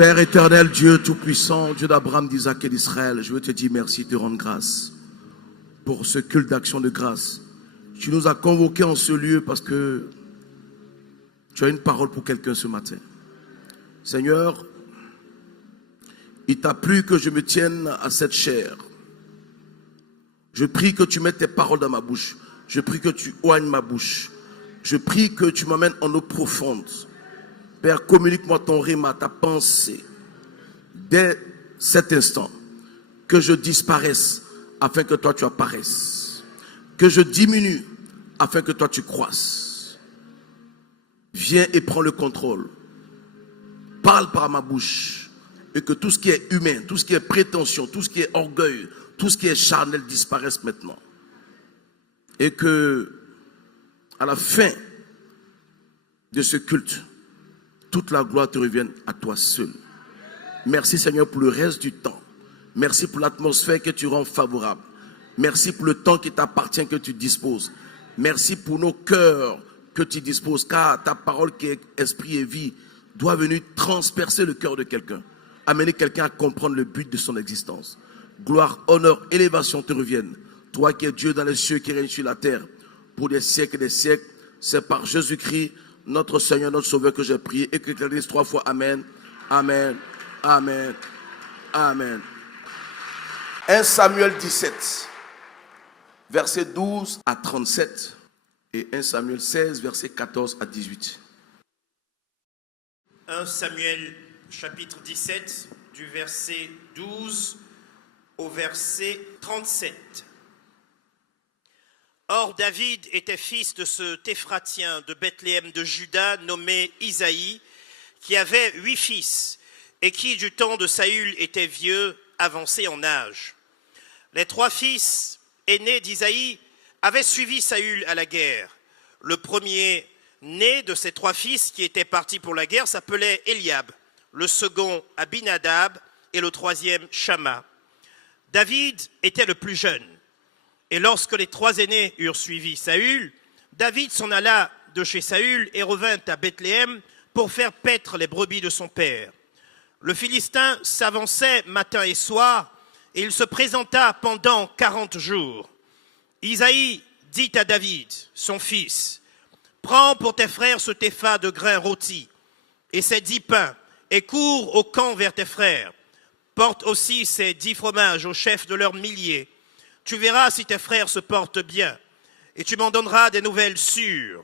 Père éternel, Dieu tout-puissant, Dieu d'Abraham, d'Isaac et d'Israël, je veux te dire merci, te rendre grâce pour ce culte d'action de grâce. Tu nous as convoqués en ce lieu parce que tu as une parole pour quelqu'un ce matin. Seigneur, il t'a plu que je me tienne à cette chair. Je prie que tu mettes tes paroles dans ma bouche. Je prie que tu oignes ma bouche. Je prie que tu m'emmènes en eau profonde. Père, communique-moi ton rhéma, ta pensée. Dès cet instant, que je disparaisse afin que toi tu apparaisses. Que je diminue afin que toi tu croisses. Viens et prends le contrôle. Parle par ma bouche. Et que tout ce qui est humain, tout ce qui est prétention, tout ce qui est orgueil, tout ce qui est charnel disparaisse maintenant. Et que, à la fin de ce culte, toute la gloire te revienne à toi seul. Merci Seigneur pour le reste du temps. Merci pour l'atmosphère que tu rends favorable. Merci pour le temps qui t'appartient que tu disposes. Merci pour nos cœurs que tu disposes. Car ta parole qui est esprit et vie doit venir transpercer le cœur de quelqu'un. Amener quelqu'un à comprendre le but de son existence. Gloire, honneur, élévation te reviennent. Toi qui es Dieu dans les cieux, qui règne sur la terre, pour des siècles et des siècles, c'est par Jésus-Christ, notre Seigneur, notre Sauveur, que j'ai prié et que tu dises 3 fois Amen, Amen, Amen, Amen. 1 Samuel 17, versets 12 à 37 et 1 Samuel 16, versets 14 à 18. 1 Samuel chapitre 17, du verset 12 au verset 37. Or David était fils de ce Téphratien de Bethléem de Juda nommé Isaïe, qui avait 8 fils, et qui du temps de Saül était vieux, avancé en âge. Les 3 fils aînés d'Isaïe avaient suivi Saül à la guerre. Le premier né de ces 3 fils qui étaient partis pour la guerre s'appelait Eliab, le second Abinadab et le troisième Shama. David était le plus jeune. Et lorsque les 3 aînés eurent suivi Saül, David s'en alla de chez Saül et revint à Bethléem pour faire paître les brebis de son père. Le Philistin s'avançait matin et soir, et il se présenta pendant 40 jours. Isaïe dit à David, son fils, « Prends pour tes frères ce tépha de grains rôtis et ces 10 pains, et cours au camp vers tes frères. Porte aussi ces 10 fromages aux chefs de leurs milliers. Tu verras si tes frères se portent bien, et tu m'en donneras des nouvelles sûres. »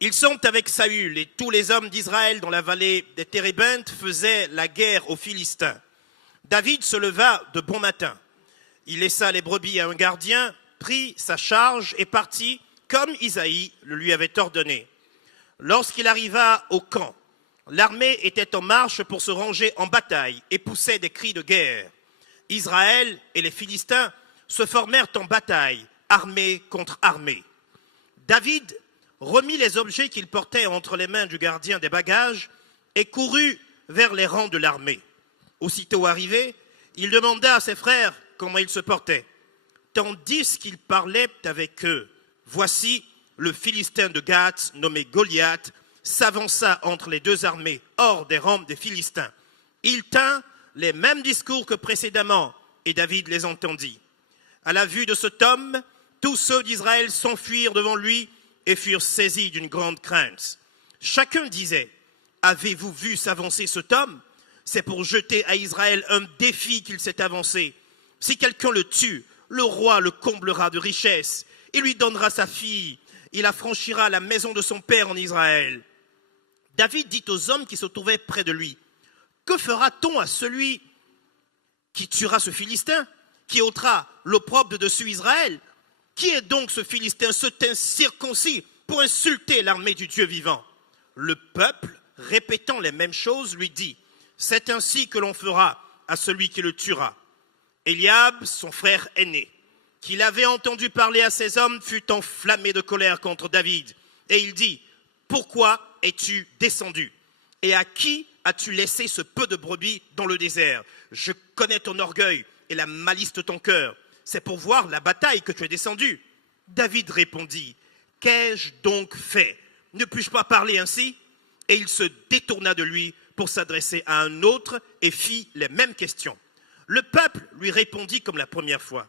Ils sont avec Saül, et tous les hommes d'Israël dans la vallée des Térébintes faisaient la guerre aux Philistins. David se leva de bon matin. Il laissa les brebis à un gardien, prit sa charge et partit comme Isaïe le lui avait ordonné. Lorsqu'il arriva au camp, l'armée était en marche pour se ranger en bataille et poussait des cris de guerre. Israël et les Philistins se formèrent en bataille, armée contre armée. David remit les objets qu'il portait entre les mains du gardien des bagages et courut vers les rangs de l'armée. Aussitôt arrivé, il demanda à ses frères comment ils se portaient. Tandis qu'il parlait avec eux, voici le Philistin de Gath, nommé Goliath, s'avança entre les 2 armées hors des rangs des Philistins. Il tint les mêmes discours que précédemment, et David les entendit. À la vue de cet homme, tous ceux d'Israël s'enfuirent devant lui et furent saisis d'une grande crainte. Chacun disait, « Avez-vous vu s'avancer cet homme ? C'est pour jeter à Israël un défi qu'il s'est avancé. Si quelqu'un le tue, le roi le comblera de richesses. Il lui donnera sa fille. Il affranchira la maison de son père en Israël. » David dit aux hommes qui se trouvaient près de lui, « Que fera-t-on à celui qui tuera ce Philistin, qui ôtera l'opprobre de dessus Israël? Qui est donc ce Philistin, cet incirconcis, pour insulter l'armée du Dieu vivant ?» Le peuple, répétant les mêmes choses, lui dit, « C'est ainsi que l'on fera à celui qui le tuera. » Eliab, son frère aîné, qui l'avait entendu parler à ses hommes, fut enflammé de colère contre David. Et il dit, « Pourquoi es-tu descendu? Et à qui as-tu laissé ce peu de brebis dans le désert? Je connais ton orgueil et la malice de ton cœur. C'est pour voir la bataille que tu es descendu. » David répondit, « Qu'ai-je donc fait? Ne puis-je pas parler ainsi ?» Et il se détourna de lui pour s'adresser à un autre et fit les mêmes questions. Le peuple lui répondit comme la première fois.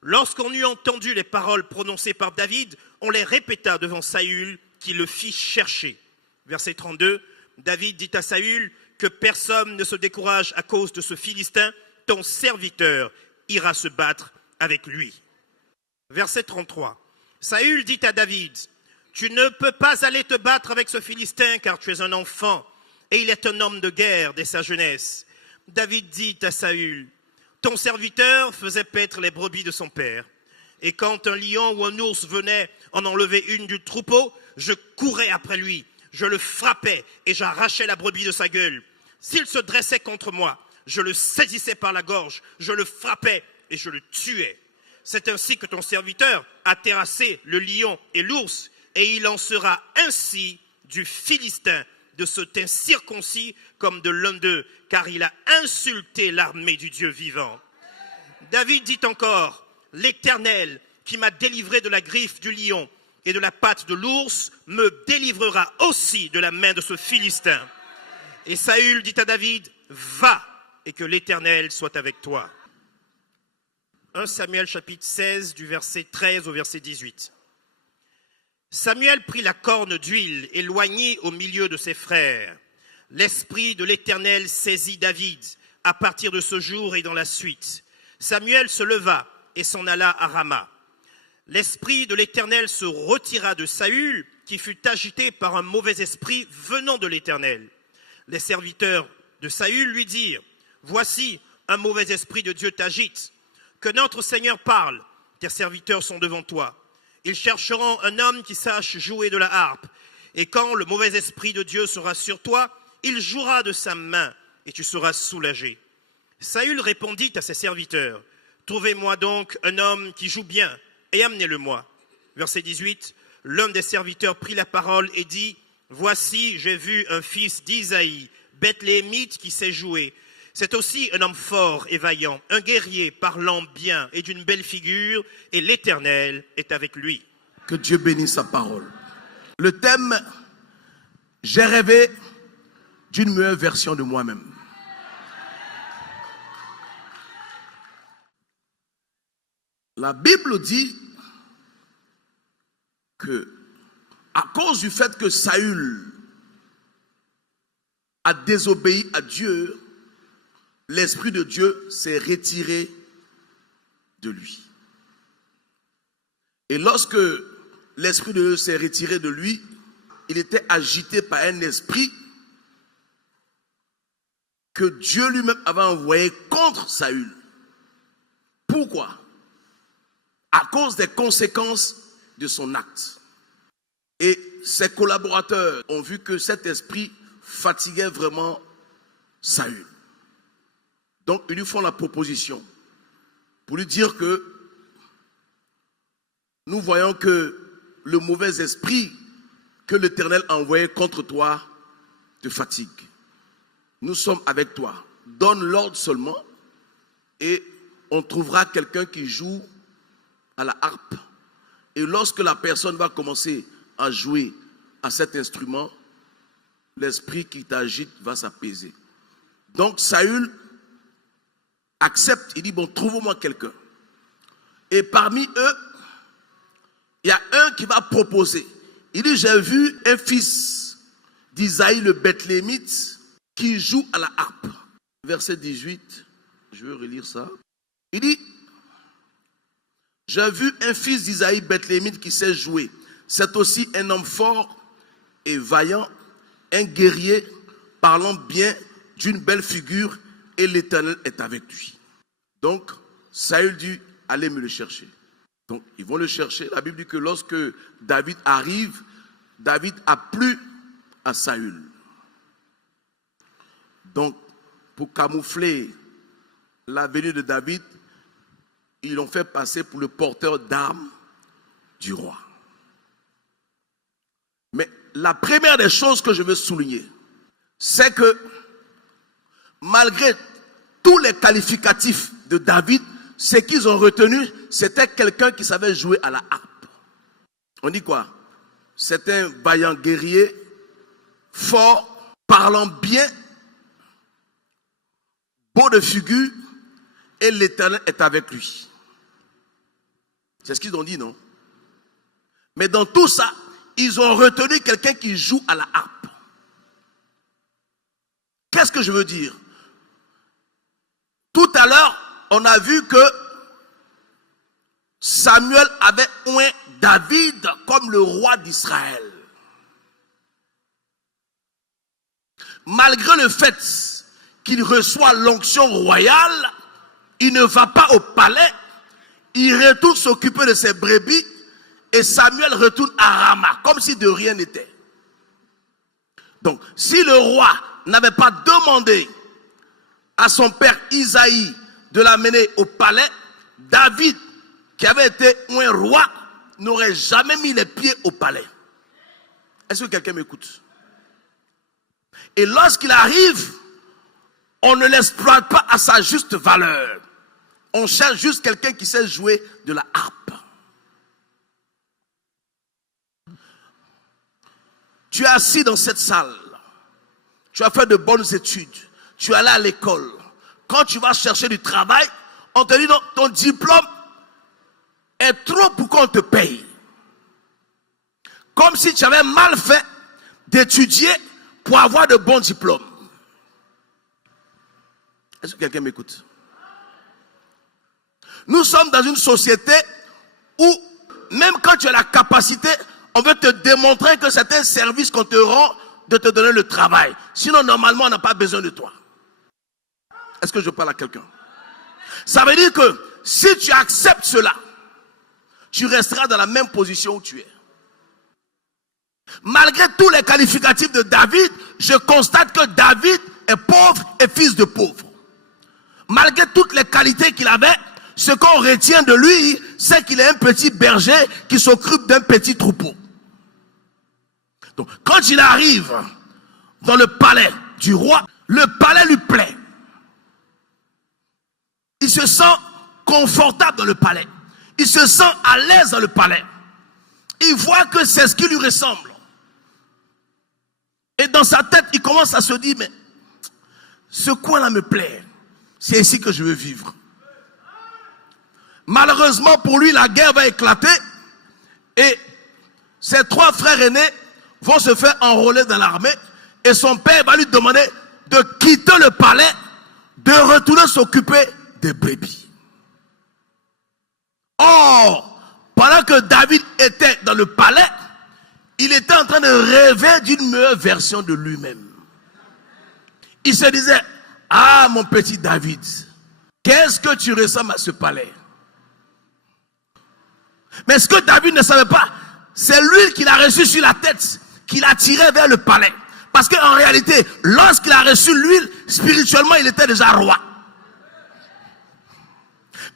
Lorsqu'on eut entendu les paroles prononcées par David, on les répéta devant Saül, qui le fit chercher. Verset 32, David dit à Saül que personne ne se décourage à cause de ce Philistin, ton serviteur ira se battre avec lui. Verset 33, Saül dit à David, tu ne peux pas aller te battre avec ce Philistin car tu es un enfant et il est un homme de guerre dès sa jeunesse. David dit à Saül, ton serviteur faisait paître les brebis de son père. Et quand un lion ou un ours venait en enlever une du troupeau, je courais après lui, je le frappais et j'arrachais la brebis de sa gueule. S'il se dressait contre moi, je le saisissais par la gorge, je le frappais et je le tuais. C'est ainsi que ton serviteur a terrassé le lion et l'ours, et il en sera ainsi du Philistin, de cet incirconcis comme de l'un d'eux, car il a insulté l'armée du Dieu vivant. David dit encore, l'Éternel qui m'a délivré de la griffe du lion et de la patte de l'ours me délivrera aussi de la main de ce Philistin. Et Saül dit à David, va et que l'Éternel soit avec toi. 1 Samuel chapitre 16 du verset 13 au verset 18. Samuel prit la corne d'huile éloignée au milieu de ses frères. L'esprit de l'Éternel saisit David à partir de ce jour et dans la suite. Samuel se leva et s'en alla à Rama. L'esprit de l'Éternel se retira de Saül, qui fut agité par un mauvais esprit venant de l'Éternel. Les serviteurs de Saül lui dirent, voici, un mauvais esprit de Dieu t'agite. Que notre Seigneur parle, tes serviteurs sont devant toi. Ils chercheront un homme qui sache jouer de la harpe. Et quand le mauvais esprit de Dieu sera sur toi, il jouera de sa main et tu seras soulagé. Saül répondit à ses serviteurs, trouvez-moi donc un homme qui joue bien et amenez-le-moi. Verset 18, l'un des serviteurs prit la parole et dit, voici, j'ai vu un fils d'Isaïe, Bethléemite, qui sait jouer. C'est aussi un homme fort et vaillant, un guerrier parlant bien et d'une belle figure, et l'Éternel est avec lui. Que Dieu bénisse sa parole. Le thème, j'ai rêvé d'une meilleure version de moi-même. La Bible dit que, à cause du fait que Saül a désobéi à Dieu, l'Esprit de Dieu s'est retiré de lui. Et lorsque l'Esprit de Dieu s'est retiré de lui, il était agité par un esprit que Dieu lui-même avait envoyé contre Saül. Pourquoi? À cause des conséquences de son acte. Et ses collaborateurs ont vu que cet esprit fatiguait vraiment Saül. Donc, ils lui font la proposition pour lui dire que nous voyons que le mauvais esprit que l'Éternel a envoyé contre toi te fatigue. Nous sommes avec toi. Donne l'ordre seulement et on trouvera quelqu'un qui joue à la harpe. Et lorsque la personne va commencer à jouer à cet instrument, l'esprit qui t'agite va s'apaiser. Donc, Saül accepte, il dit, bon, trouve-moi quelqu'un. Et parmi eux, il y a un qui va proposer. Il dit, j'ai vu un fils d'Isaïe le Bethléemite qui joue à la harpe. Verset 18, je vais relire ça. Il dit, j'ai vu un fils d'Isaïe Bethléemite qui sait jouer. C'est aussi un homme fort et vaillant, un guerrier parlant bien, d'une belle figure, et l'Éternel est avec lui. Donc, Saül dit, allez me le chercher. Donc, ils vont le chercher. La Bible dit que lorsque David arrive, David a plu à Saül. Donc, pour camoufler la venue de David, ils l'ont fait passer pour le porteur d'armes du roi. Mais la première des choses que je veux souligner, c'est que malgré tous les qualificatifs de David, ce qu'ils ont retenu, c'était quelqu'un qui savait jouer à la harpe. On dit quoi? C'est un vaillant guerrier, fort, parlant bien tombeau de figure et l'Éternel est avec lui. C'est ce qu'ils ont dit, non? Mais dans tout ça, ils ont retenu quelqu'un qui joue à la harpe. Qu'est-ce que je veux dire? Tout à l'heure, on a vu que Samuel avait oint David comme le roi d'Israël. Malgré le fait qu'il reçoit l'onction royale, il ne va pas au palais, il retourne s'occuper de ses brebis et Samuel retourne à Rama, comme si de rien n'était. Donc, si le roi n'avait pas demandé à son père Isaïe de l'amener au palais, David, qui avait été un roi, n'aurait jamais mis les pieds au palais. Est-ce que quelqu'un m'écoute? Et lorsqu'il arrive, on ne l'exploite pas à sa juste valeur. On cherche juste quelqu'un qui sait jouer de la harpe. Tu es assis dans cette salle. Tu as fait de bonnes études. Tu es allé à l'école. Quand tu vas chercher du travail, on te dit non, ton diplôme est trop pour qu'on te paye. Comme si tu avais mal fait d'étudier pour avoir de bons diplômes. Est-ce que quelqu'un m'écoute? Nous sommes dans une société où même quand tu as la capacité, on veut te démontrer que c'est un service qu'on te rend de te donner le travail. Sinon, normalement, on n'a pas besoin de toi. Est-ce que je parle à quelqu'un? Ça veut dire que si tu acceptes cela, tu resteras dans la même position où tu es. Malgré tous les qualificatifs de David, je constate que David est pauvre et fils de pauvre. Malgré toutes les qualités qu'il avait, ce qu'on retient de lui, c'est qu'il est un petit berger qui s'occupe d'un petit troupeau. Donc, quand il arrive dans le palais du roi, le palais lui plaît. Il se sent confortable dans le palais. Il se sent à l'aise dans le palais. Il voit que c'est ce qui lui ressemble. Et dans sa tête, il commence à se dire, mais ce coin-là me plaît. C'est ici que je veux vivre. Malheureusement pour lui, la guerre va éclater. Et ses 3 frères aînés vont se faire enrôler dans l'armée. Et son père va lui demander de quitter le palais, de retourner s'occuper des brebis. Or, pendant que David était dans le palais, il était en train de rêver d'une meilleure version de lui-même. Il se disait, ah mon petit David, qu'est-ce que tu ressembles à ce palais? Mais ce que David ne savait pas, c'est lui qui l'a reçu sur la tête, qui l'a tiré vers le palais. Parce qu'en réalité, lorsqu'il a reçu l'huile, spirituellement, il était déjà roi.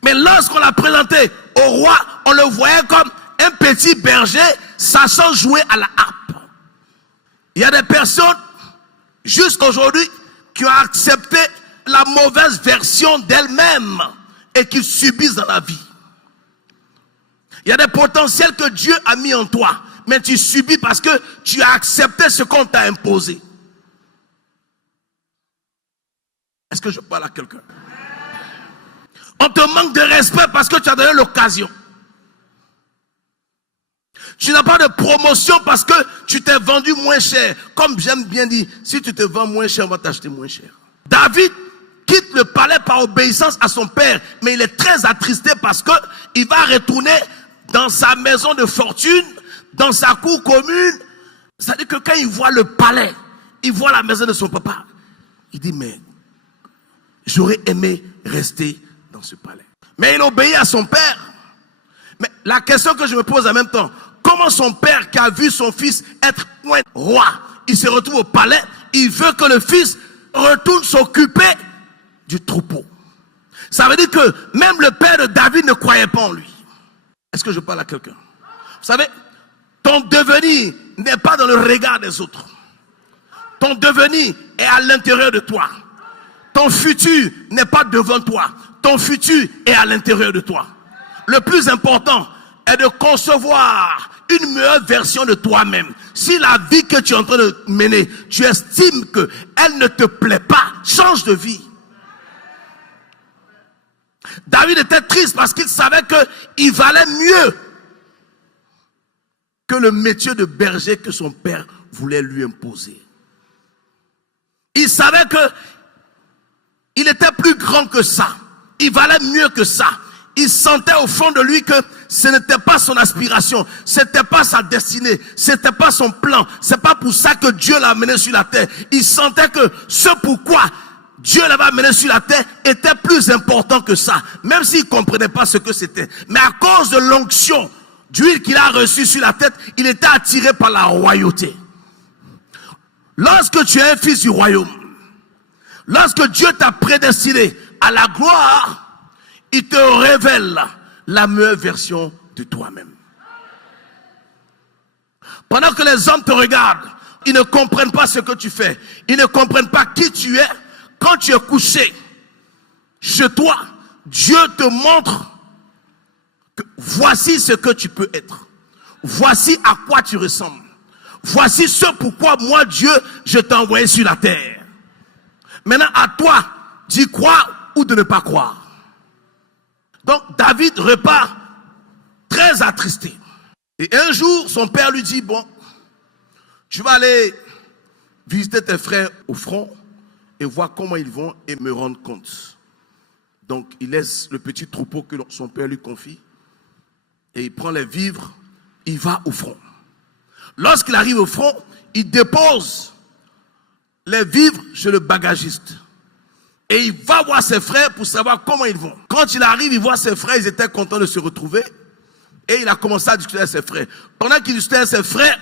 Mais lorsqu'on l'a présenté au roi, on le voyait comme un petit berger sachant jouer à la harpe. Il y a des personnes, jusqu'à aujourd'hui, qui ont accepté la mauvaise version d'elles-mêmes et qui subissent dans la vie. Il y a des potentiels que Dieu a mis en toi, mais tu subis parce que tu as accepté ce qu'on t'a imposé. Est-ce que je parle à quelqu'un? On te manque de respect parce que tu as donné l'occasion. Tu n'as pas de promotion parce que tu t'es vendu moins cher. Comme j'aime bien dire, si tu te vends moins cher, on va t'acheter moins cher. David quitte le palais par obéissance à son père, mais il est très attristé parce que il va retourner dans sa maison de fortune, dans sa cour commune. C'est-à-dire que quand il voit le palais, il voit la maison de son papa, il dit, mais j'aurais aimé rester dans ce palais. Mais il obéit à son père. Mais la question que je me pose en même temps, comment son père qui a vu son fils être roi, il se retrouve au palais, il veut que le fils retourne s'occuper du troupeau. Ça veut dire que même le père de David ne croyait pas en lui. Est-ce que je parle à quelqu'un? Vous savez, ton devenir n'est pas dans le regard des autres. Ton devenir est à l'intérieur de toi. Ton futur n'est pas devant toi. Ton futur est à l'intérieur de toi. Le plus important est de concevoir une meilleure version de toi-même. Si la vie que tu es en train de mener, tu estimes qu'elle ne te plaît pas, change de vie. David était triste parce qu'il savait qu'il valait mieux que le métier de berger que son père voulait lui imposer. Il savait qu'il était plus grand que ça. Il valait mieux que ça. Il sentait au fond de lui que ce n'était pas son aspiration, ce n'était pas sa destinée, ce n'était pas son plan. C'est pas pour ça que Dieu l'a amené sur la terre. Il sentait que ce pourquoi Dieu l'avait amené sur la terre était plus important que ça, même s'il ne comprenait pas ce que c'était. Mais à cause de l'onction d'huile qu'il a reçue sur la tête, il était attiré par la royauté. Lorsque tu es un fils du royaume, lorsque Dieu t'a prédestiné à la gloire, il te révèle la meilleure version de toi-même. Pendant que les hommes te regardent, ils ne comprennent pas ce que tu fais. Ils ne comprennent pas qui tu es. Quand tu es couché chez toi, Dieu te montre que voici ce que tu peux être. Voici à quoi tu ressembles. Voici ce pourquoi moi, Dieu, je t'ai envoyé sur la terre. Maintenant, à toi d'y croire ou de ne pas croire. Donc, David repart très attristé. Et un jour, son père lui dit, bon, tu vas aller visiter tes frères au front et voir comment ils vont et me rendre compte. Donc, il laisse le petit troupeau que son père lui confie et il prend les vivres, il va au front. Lorsqu'il arrive au front, il dépose les vivres chez le bagagiste. Et il va voir ses frères pour savoir comment ils vont. Quand il arrive, il voit ses frères, ils étaient contents de se retrouver. Et il a commencé à discuter avec ses frères. Pendant qu'il discutait avec ses frères,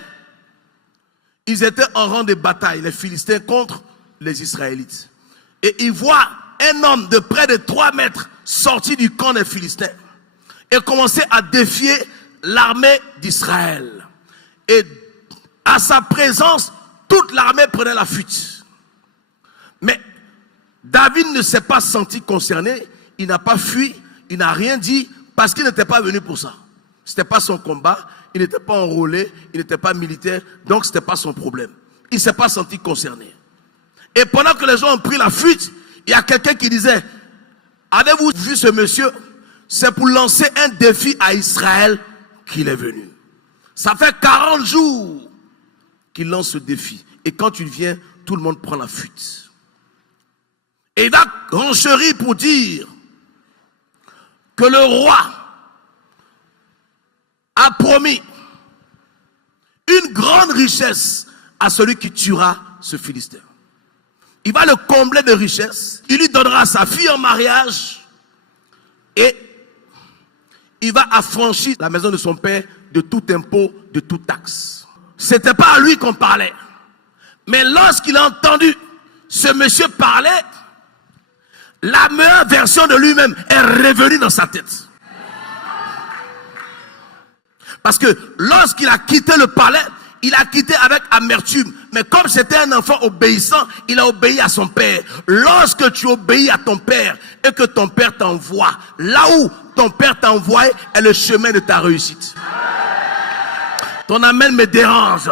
ils étaient en rang de bataille, les Philistins contre les Israélites. Et il voit un homme de près de 3 mètres sorti du camp des Philistins et commencer à défier l'armée d'Israël. Et à sa présence, toute l'armée prenait la fuite. Mais David ne s'est pas senti concerné, il n'a pas fui, il n'a rien dit, parce qu'il n'était pas venu pour ça. Ce n'était pas son combat, il n'était pas enrôlé, il n'était pas militaire, donc ce n'était pas son problème. Il ne s'est pas senti concerné. Et pendant que les gens ont pris la fuite, il y a quelqu'un qui disait, avez-vous vu ce monsieur? C'est pour lancer un défi à Israël qu'il est venu. Ça fait 40 jours qu'il lance ce défi. Et quand il vient, tout le monde prend la fuite. Et il va renchérir pour dire que le roi a promis une grande richesse à celui qui tuera ce Philistin. Il va le combler de richesses. Il lui donnera sa fille en mariage. Et il va affranchir la maison de son père de tout impôt, de toute taxe. C'était pas à lui qu'on parlait. Mais lorsqu'il a entendu ce monsieur parler, la meilleure version de lui-même est revenue dans sa tête. Parce que lorsqu'il a quitté le palais, il a quitté avec amertume. Mais comme c'était un enfant obéissant, il a obéi à son père. Lorsque tu obéis à ton père et que ton père t'envoie, là où ton père t'a envoyé est le chemin de ta réussite. Ton amen me dérange.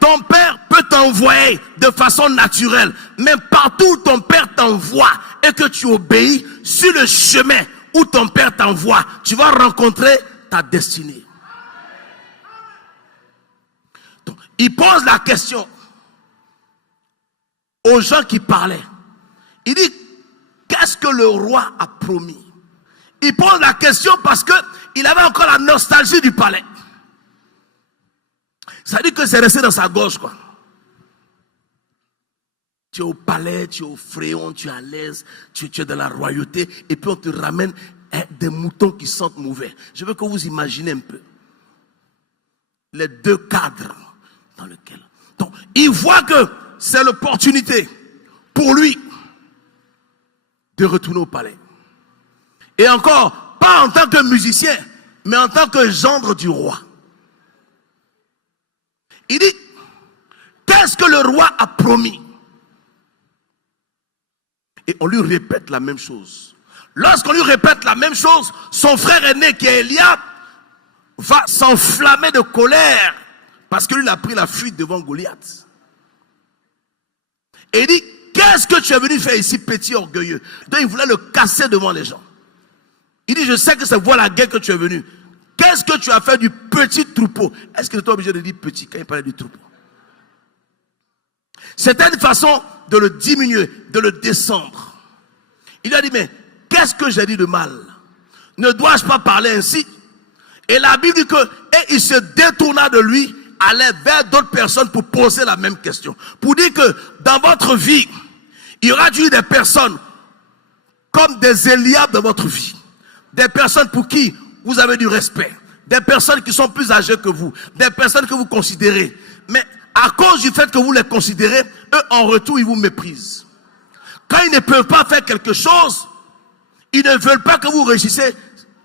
Ton père peut t'envoyer de façon naturelle. Mais partout où ton père t'envoie et que tu obéis, sur le chemin où ton père t'envoie, tu vas rencontrer ta destinée. Donc, il pose la question aux gens qui parlaient. Il dit, qu'est-ce que le roi a promis? Il pose la question parce qu'il avait encore la nostalgie du palais. Ça dit que c'est resté dans sa gorge, quoi. Tu es au palais, tu es au fréon, tu es à l'aise, tu es dans la royauté, et puis on te ramène des moutons qui sentent mauvais. Je veux que vous imaginez un peu les deux cadres dans lesquels. Donc, il voit que c'est l'opportunité pour lui de retourner au palais. Et encore, pas en tant que musicien, mais en tant que gendre du roi. Il dit, qu'est-ce que le roi a promis? Et on lui répète la même chose. Lorsqu'on lui répète la même chose, son frère aîné qui est Eliab va s'enflammer de colère parce que lui il a pris la fuite devant Goliath. Et il dit, qu'est-ce que tu es venu faire ici, petit orgueilleux? Donc il voulait le casser devant les gens. Il dit, je sais que c'est voir la guerre que tu es venu. Qu'est-ce que tu as fait du petit troupeau? Est-ce que tu es obligé de dire petit quand il parlait du troupeau? C'était une façon de le diminuer, de le descendre. Il a dit, mais qu'est-ce que j'ai dit de mal? Ne dois-je pas parler ainsi? Et la Bible dit que, et il se détourna de lui, allait vers d'autres personnes pour poser la même question. Pour dire que dans votre vie, il y aura eu des personnes comme des Eliab dans votre vie. Des personnes pour qui vous avez du respect. Des personnes qui sont plus âgées que vous. Des personnes que vous considérez. Mais à cause du fait que vous les considérez, eux en retour, ils vous méprisent. Quand ils ne peuvent pas faire quelque chose, ils ne veulent pas que vous réussissiez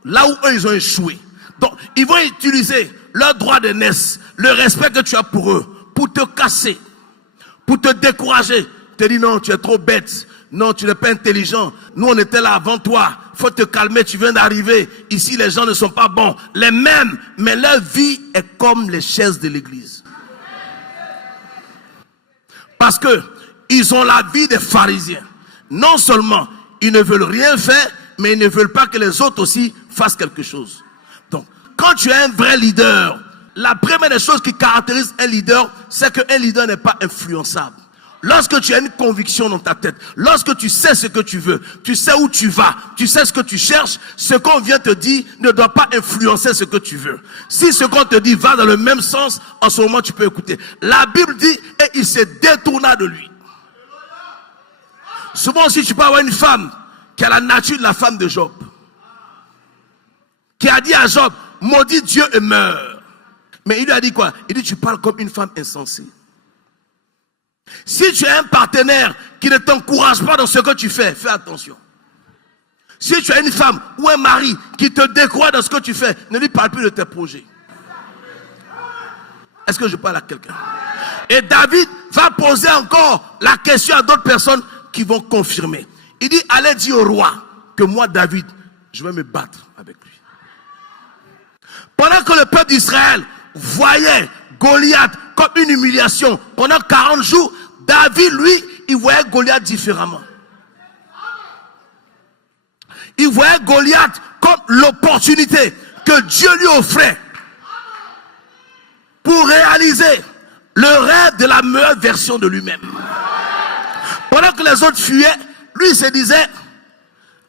là où eux ils ont échoué. Donc, ils vont utiliser leur droit d'aînesse, le respect que tu as pour eux, pour te casser, pour te décourager. Te dire non, tu es trop bête. Non, tu n'es pas intelligent. Nous, on était là avant toi. Faut te calmer, tu viens d'arriver. Ici, les gens ne sont pas bons. Les mêmes, mais leur vie est comme les chaises de l'église. Parce que ils ont la vie des pharisiens. Non seulement ils ne veulent rien faire, mais ils ne veulent pas que les autres aussi fassent quelque chose. Donc, quand tu es un vrai leader, la première des choses qui caractérise un leader, c'est qu'un leader n'est pas influençable. Lorsque tu as une conviction dans ta tête, lorsque tu sais ce que tu veux, tu sais où tu vas, tu sais ce que tu cherches, ce qu'on vient te dire ne doit pas influencer ce que tu veux. Si ce qu'on te dit va dans le même sens, en ce moment tu peux écouter. La Bible dit, et il se détourna de lui. Souvent aussi tu peux avoir une femme qui a la nature de la femme de Job, qui a dit à Job, maudit Dieu et meurt. Mais il lui a dit quoi? Il dit, tu parles comme une femme insensée. Si tu as un partenaire qui ne t'encourage pas dans ce que tu fais, fais attention. Si tu as une femme ou un mari qui te décourage dans ce que tu fais, ne lui parle plus de tes projets. Est-ce que je parle à quelqu'un? Et David va poser encore la question à d'autres personnes qui vont confirmer. Il dit, allez dire au roi que moi, David, je vais me battre avec lui. Pendant que le peuple d'Israël voyait Goliath comme une humiliation pendant 40 jours, David, lui, il voyait Goliath différemment. Il voyait Goliath comme l'opportunité que Dieu lui offrait pour réaliser le rêve de la meilleure version de lui-même. Pendant que les autres fuyaient, lui se disait,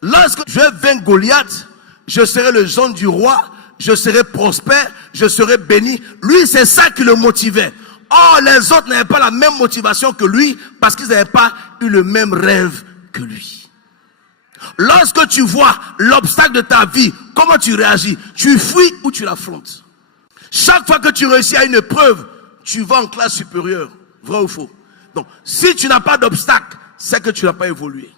lorsque je vais vaincre Goliath, je serai le jeune du roi, je serai prospère, je serai béni. Lui, c'est ça qui le motivait. Or, les autres n'avaient pas la même motivation que lui parce qu'ils n'avaient pas eu le même rêve que lui. Lorsque tu vois l'obstacle de ta vie, comment tu réagis? Tu fuis ou tu l'affrontes? Chaque fois que tu réussis à une épreuve, tu vas en classe supérieure. Vrai ou faux? Donc, si tu n'as pas d'obstacle, c'est que tu n'as pas évolué.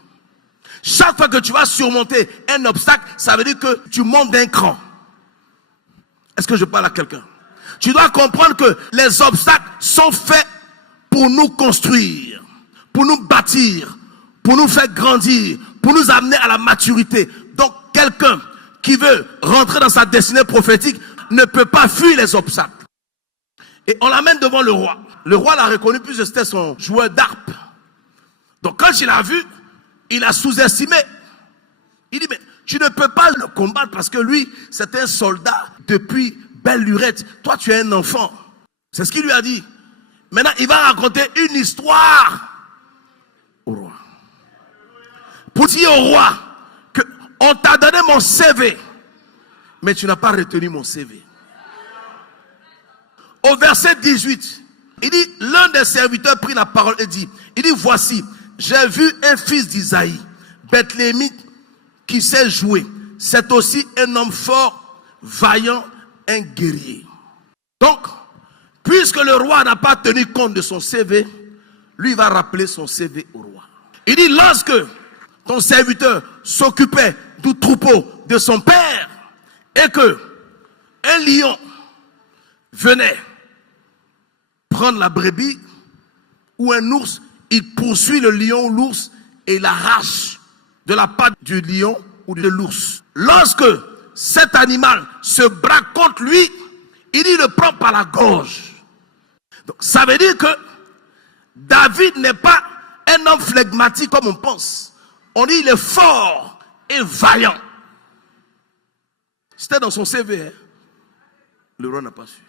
Chaque fois que tu vas surmonter un obstacle, ça veut dire que tu montes d'un cran. Est-ce que je parle à quelqu'un? Tu dois comprendre que les obstacles sont faits pour nous construire, pour nous bâtir, pour nous faire grandir, pour nous amener à la maturité. Donc, quelqu'un qui veut rentrer dans sa destinée prophétique ne peut pas fuir les obstacles. Et on l'amène devant le roi. Le roi l'a reconnu puisque c'était son joueur d'harpe. Donc, quand il l'a vu, il a sous-estimé. Il dit, mais tu ne peux pas le combattre parce que lui, c'est un soldat depuis belle lurette. Toi, tu es un enfant. C'est ce qu'il lui a dit. Maintenant, il va raconter une histoire au roi. Pour dire au roi que on t'a donné mon CV, mais tu n'as pas retenu mon CV. Au verset 18, il dit, l'un des serviteurs prit la parole et dit, voici, j'ai vu un fils d'Isaïe, Bethléemite, qui sait jouer. C'est aussi un homme fort, vaillant, un guerrier. Donc, puisque le roi n'a pas tenu compte de son CV, lui va rappeler son CV au roi. Il dit, lorsque ton serviteur s'occupait du troupeau de son père et que un lion venait prendre la brebis ou un ours, il poursuit le lion ou l'ours et l'arrache de la patte du lion ou de l'ours. Lorsque cet animal se braque contre lui, il le prend par la gorge. Donc ça veut dire que David n'est pas un homme flegmatique comme on pense. On dit il est fort et vaillant. C'était dans son CV. Hein? Le roi n'a pas su.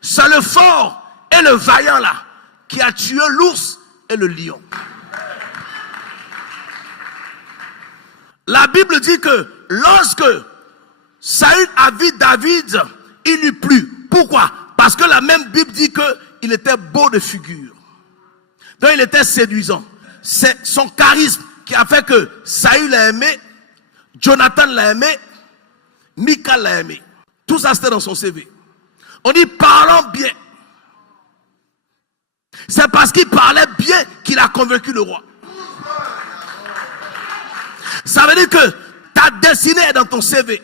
C'est le fort et le vaillant là qui a tué l'ours et le lion. La Bible dit que lorsque Saül a vu David, il lui plut. Pourquoi? Parce que la même Bible dit qu'il était beau de figure. Donc il était séduisant. C'est son charisme qui a fait que Saül l'a aimé, Jonathan l'a aimé, Michal l'a aimé. Tout ça c'était dans son CV. On dit parlant bien. C'est parce qu'il parlait bien qu'il a convaincu le roi. Ça veut dire que ta destinée est dans ton CV.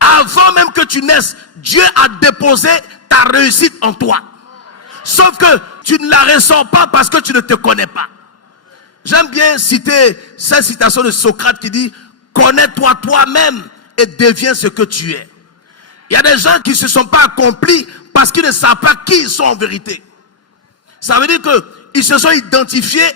Avant même que tu naisses, Dieu a déposé ta réussite en toi. Sauf que tu ne la ressens pas parce que tu ne te connais pas. J'aime bien citer cette citation de Socrate qui dit « Connais-toi toi-même et deviens ce que tu es ». Il y a des gens qui ne se sont pas accomplis parce qu'ils ne savent pas qui ils sont en vérité. Ça veut dire qu'ils se sont identifiés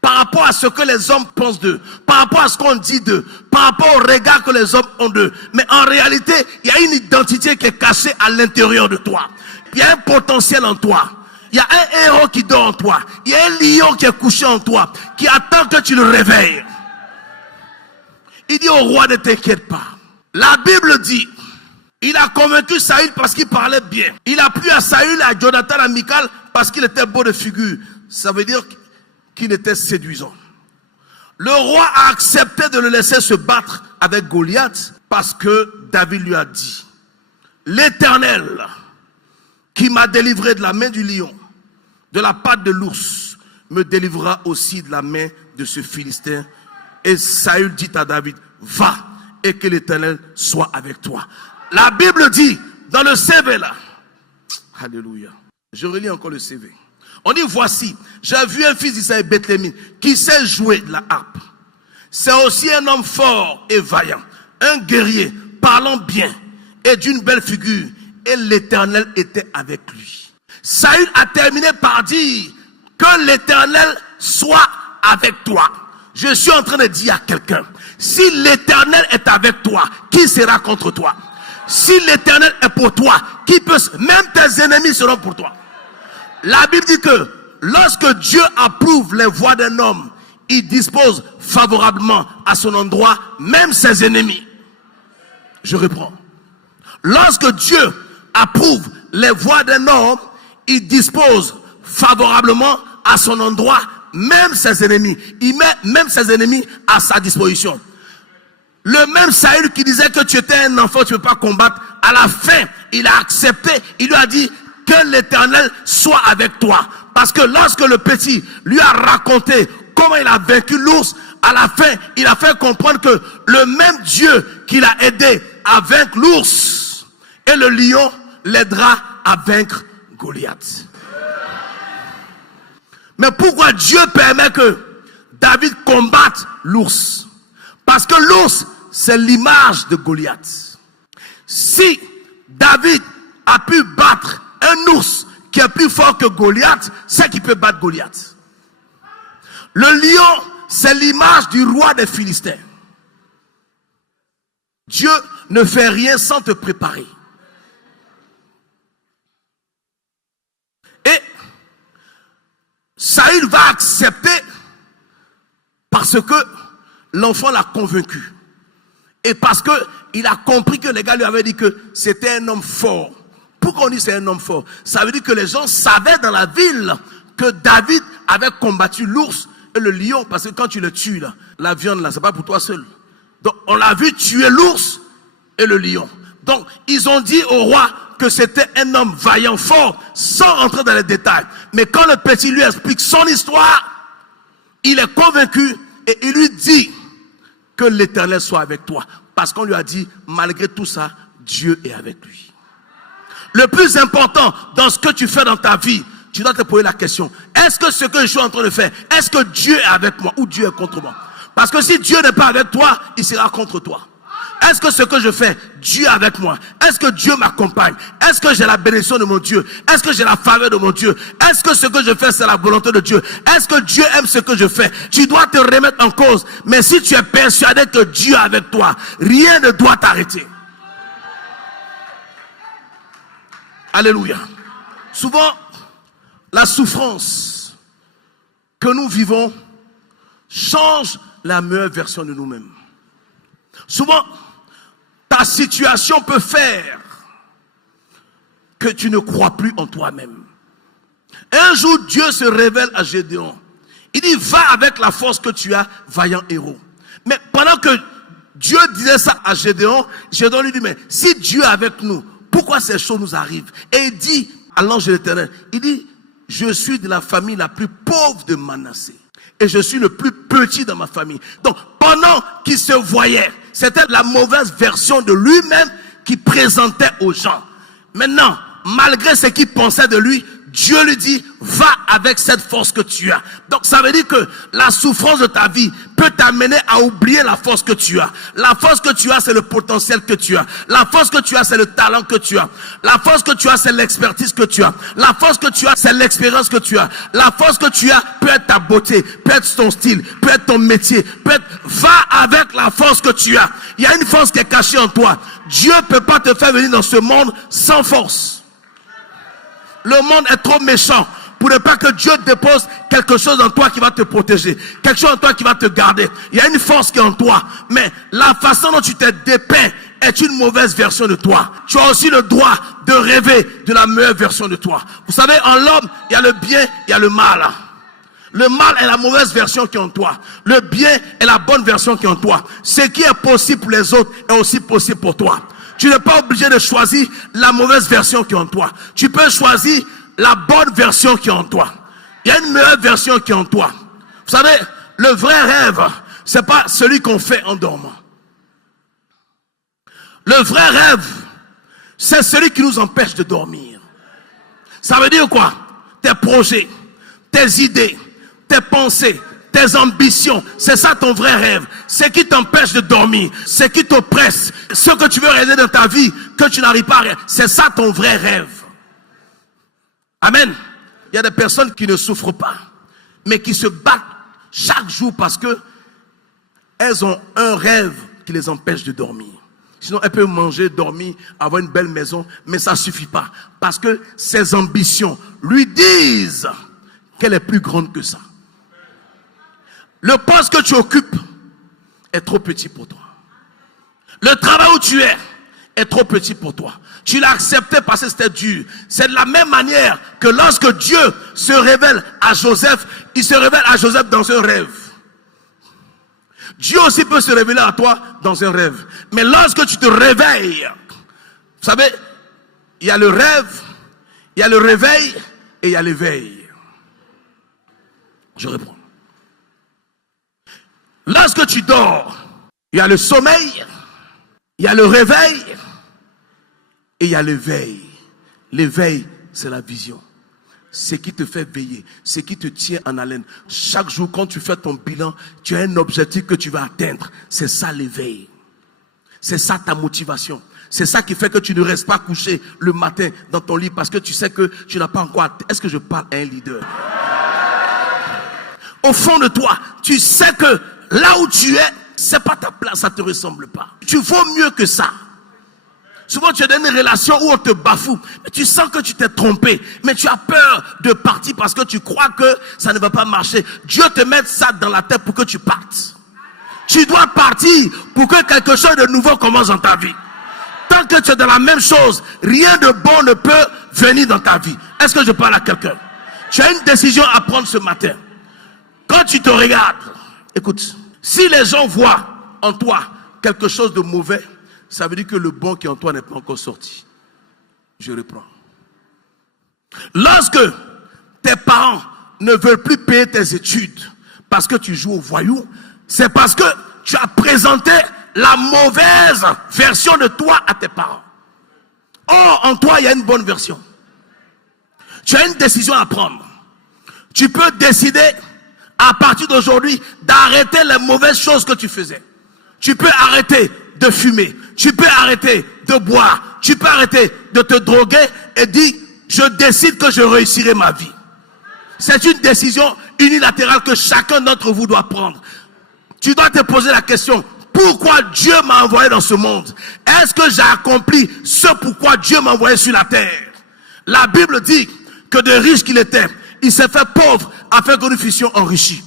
par rapport à ce que les hommes pensent d'eux, par rapport à ce qu'on dit d'eux, par rapport au regard que les hommes ont d'eux. Mais en réalité, il y a une identité qui est cachée à l'intérieur de toi. Il y a un potentiel en toi. Il y a un héros qui dort en toi. Il y a un lion qui est couché en toi, qui attend que tu le réveilles. Il dit au roi, ne t'inquiète pas. La Bible dit, il a convaincu Saül parce qu'il parlait bien. Il a plu à Saül, à Jonathan, à Michal parce qu'il était beau de figure. Ça veut dire qu'il était séduisant. Le roi a accepté de le laisser se battre avec Goliath parce que David lui a dit, l'Éternel qui m'a délivré de la main du lion, de la patte de l'ours, me délivrera aussi de la main de ce Philistin. Et Saül dit à David, va et que l'Éternel soit avec toi. La Bible dit dans le CV là, alléluia, je relis encore le CV. On dit voici, j'ai vu un fils d'Isaïe Bethlémite qui sait jouer de la harpe. C'est aussi un homme fort et vaillant, un guerrier, parlant bien et d'une belle figure. Et l'Éternel était avec lui. Saül a terminé par dire que l'Éternel soit avec toi. Je suis en train de dire à quelqu'un, si l'Éternel est avec toi, qui sera contre toi? Si l'Éternel est pour toi, qui peut, même tes ennemis seront pour toi. La Bible dit que lorsque Dieu approuve les voies d'un homme, il dispose favorablement à son endroit même ses ennemis. Je reprends. Lorsque Dieu approuve les voies d'un homme, il dispose favorablement à son endroit même ses ennemis. Il met même ses ennemis à sa disposition. Le même Saül qui disait que tu étais un enfant, tu ne peux pas combattre, à la fin, il a accepté, il lui a dit que l'Éternel soit avec toi. Parce que lorsque le petit lui a raconté comment il a vaincu l'ours, à la fin, il a fait comprendre que le même Dieu qui l'a aidé à vaincre l'ours et le lion l'aidera à vaincre Goliath. Mais pourquoi Dieu permet que David combatte l'ours? Parce que l'ours, c'est l'image de Goliath. Si David a pu battre un ours qui est plus fort que Goliath, c'est qu'il peut battre Goliath. Le lion, c'est l'image du roi des Philistins. Dieu ne fait rien sans te préparer. Et Saül va accepter parce que l'enfant l'a convaincu. Et parce que il a compris que les gars lui avaient dit que c'était un homme fort. Pourquoi on dit c'est un homme fort? Ça veut dire que les gens savaient dans la ville que David avait combattu l'ours et le lion. Parce que quand tu le tues, là, la viande, là, c'est pas pour toi seul. Donc, on l'a vu tuer l'ours et le lion. Donc, ils ont dit au roi que c'était un homme vaillant, fort, sans rentrer dans les détails. Mais quand le petit lui explique son histoire, il est convaincu et il lui dit que l'Éternel soit avec toi. Parce qu'on lui a dit, malgré tout ça, Dieu est avec lui. Le plus important dans ce que tu fais dans ta vie, tu dois te poser la question, est-ce que ce que je suis en train de faire, est-ce que Dieu est avec moi ou Dieu est contre moi? Parce que si Dieu n'est pas avec toi, il sera contre toi. Est-ce que ce que je fais, Dieu est avec moi? Est-ce que Dieu m'accompagne? Est-ce que j'ai la bénédiction de mon Dieu? Est-ce que j'ai la faveur de mon Dieu? Est-ce que ce que je fais, c'est la volonté de Dieu? Est-ce que Dieu aime ce que je fais? Tu dois te remettre en cause. Mais si tu es persuadé que Dieu est avec toi, rien ne doit t'arrêter. Alléluia. Souvent, la souffrance que nous vivons change la meilleure version de nous-mêmes. Souvent, ta situation peut faire que tu ne crois plus en toi-même. Un jour, Dieu se révèle à Gédéon. Il dit, va avec la force que tu as, vaillant héros. Mais pendant que Dieu disait ça à Gédéon, Gédéon lui dit, mais si Dieu est avec nous, pourquoi ces choses nous arrivent? Et il dit à l'ange de l'Éternel, il dit, je suis de la famille la plus pauvre de Manassé. Et je suis le plus petit dans ma famille. Donc, pendant qu'il se voyait, c'était la mauvaise version de lui-même qu'il présentait aux gens. Maintenant, malgré ce qu'il pensait de lui, Dieu lui dit, va avec cette force que tu as. Donc ça veut dire que la souffrance de ta vie peut t'amener à oublier la force que tu as. La force que tu as, c'est le potentiel que tu as. La force que tu as, c'est le talent que tu as. La force que tu as, c'est l'expertise que tu as. La force que tu as, c'est l'expérience que tu as. La force que tu as peut être ta beauté, peut être ton style, peut être ton métier, peut être... Va avec la force que tu as. Il y a une force qui est cachée en toi. Dieu ne peut pas te faire venir dans ce monde sans force. Le monde est trop méchant pour ne pas que Dieu dépose quelque chose en toi qui va te protéger, quelque chose en toi qui va te garder. Il y a une force qui est en toi, mais la façon dont tu t'es dépeint est une mauvaise version de toi. Tu as aussi le droit de rêver de la meilleure version de toi. Vous savez, en l'homme, il y a le bien, il y a le mal. Le mal est la mauvaise version qui est en toi. Le bien est la bonne version qui est en toi. Ce qui est possible pour les autres est aussi possible pour toi. Tu n'es pas obligé de choisir la mauvaise version qui est en toi. Tu peux choisir la bonne version qui est en toi. Il y a une meilleure version qui est en toi. Vous savez, le vrai rêve, c'est pas celui qu'on fait en dormant. Le vrai rêve, c'est celui qui nous empêche de dormir. Ça veut dire quoi? Tes projets, tes idées, tes pensées, tes ambitions, c'est ça ton vrai rêve. Ce qui t'empêche de dormir, ce qui t'oppresse, ce que tu veux réaliser dans ta vie, que tu n'arrives pas à réaliser, c'est ça ton vrai rêve. Amen. Il y a des personnes qui ne souffrent pas, mais qui se battent chaque jour parce que elles ont un rêve qui les empêche de dormir. Sinon, elles peuvent manger, dormir, avoir une belle maison, mais ça ne suffit pas. Parce que ses ambitions lui disent qu'elle est plus grande que ça. Le poste que tu occupes est trop petit pour toi. Le travail où tu es est trop petit pour toi. Tu l'as accepté parce que c'était dur. C'est de la même manière que lorsque Dieu se révèle à Joseph, il se révèle à Joseph dans un rêve. Dieu aussi peut se révéler à toi dans un rêve. Mais lorsque tu te réveilles, vous savez, il y a le rêve, il y a le réveil et il y a l'éveil. Je réponds. Lorsque tu dors, il y a le sommeil, il y a le réveil et il y a l'éveil. L'éveil, c'est la vision. C'est qui te fait veiller, c'est qui te tient en haleine. Chaque jour, quand tu fais ton bilan, tu as un objectif que tu vas atteindre. C'est ça l'éveil. C'est ça ta motivation. C'est ça qui fait que tu ne restes pas couché le matin dans ton lit parce que tu sais que tu n'as pas encore... Est-ce que je parle à un leader? Au fond de toi, tu sais que là où tu es, c'est pas ta place, ça te ressemble pas. Tu vaux mieux que ça. Souvent tu es dans une relation où on te bafoue, mais tu sens que tu t'es trompé, mais tu as peur de partir parce que tu crois que ça ne va pas marcher. Dieu te met ça dans la tête pour que tu partes. Tu dois partir pour que quelque chose de nouveau commence dans ta vie. Tant que tu es dans la même chose, rien de bon ne peut venir dans ta vie. Est-ce que je parle à quelqu'un? Tu as une décision à prendre ce matin. Quand tu te regardes, écoute, si les gens voient en toi quelque chose de mauvais, ça veut dire que le bon qui est en toi n'est pas encore sorti. Je reprends. Lorsque tes parents ne veulent plus payer tes études parce que tu joues au voyou, c'est parce que tu as présenté la mauvaise version de toi à tes parents. Or, en toi, il y a une bonne version. Tu as une décision à prendre. Tu peux décider à partir d'aujourd'hui d'arrêter les mauvaises choses que tu faisais. Tu peux arrêter de fumer. Tu peux arrêter de boire. Tu peux arrêter de te droguer et dire, je décide que je réussirai ma vie. C'est une décision unilatérale que chacun d'entre vous doit prendre. Tu dois te poser la question, pourquoi Dieu m'a envoyé dans ce monde? Est-ce que j'ai accompli ce pourquoi Dieu m'a envoyé sur la terre? La Bible dit que de riche qu'il était, il s'est fait pauvre afin que nous fussions enrichis.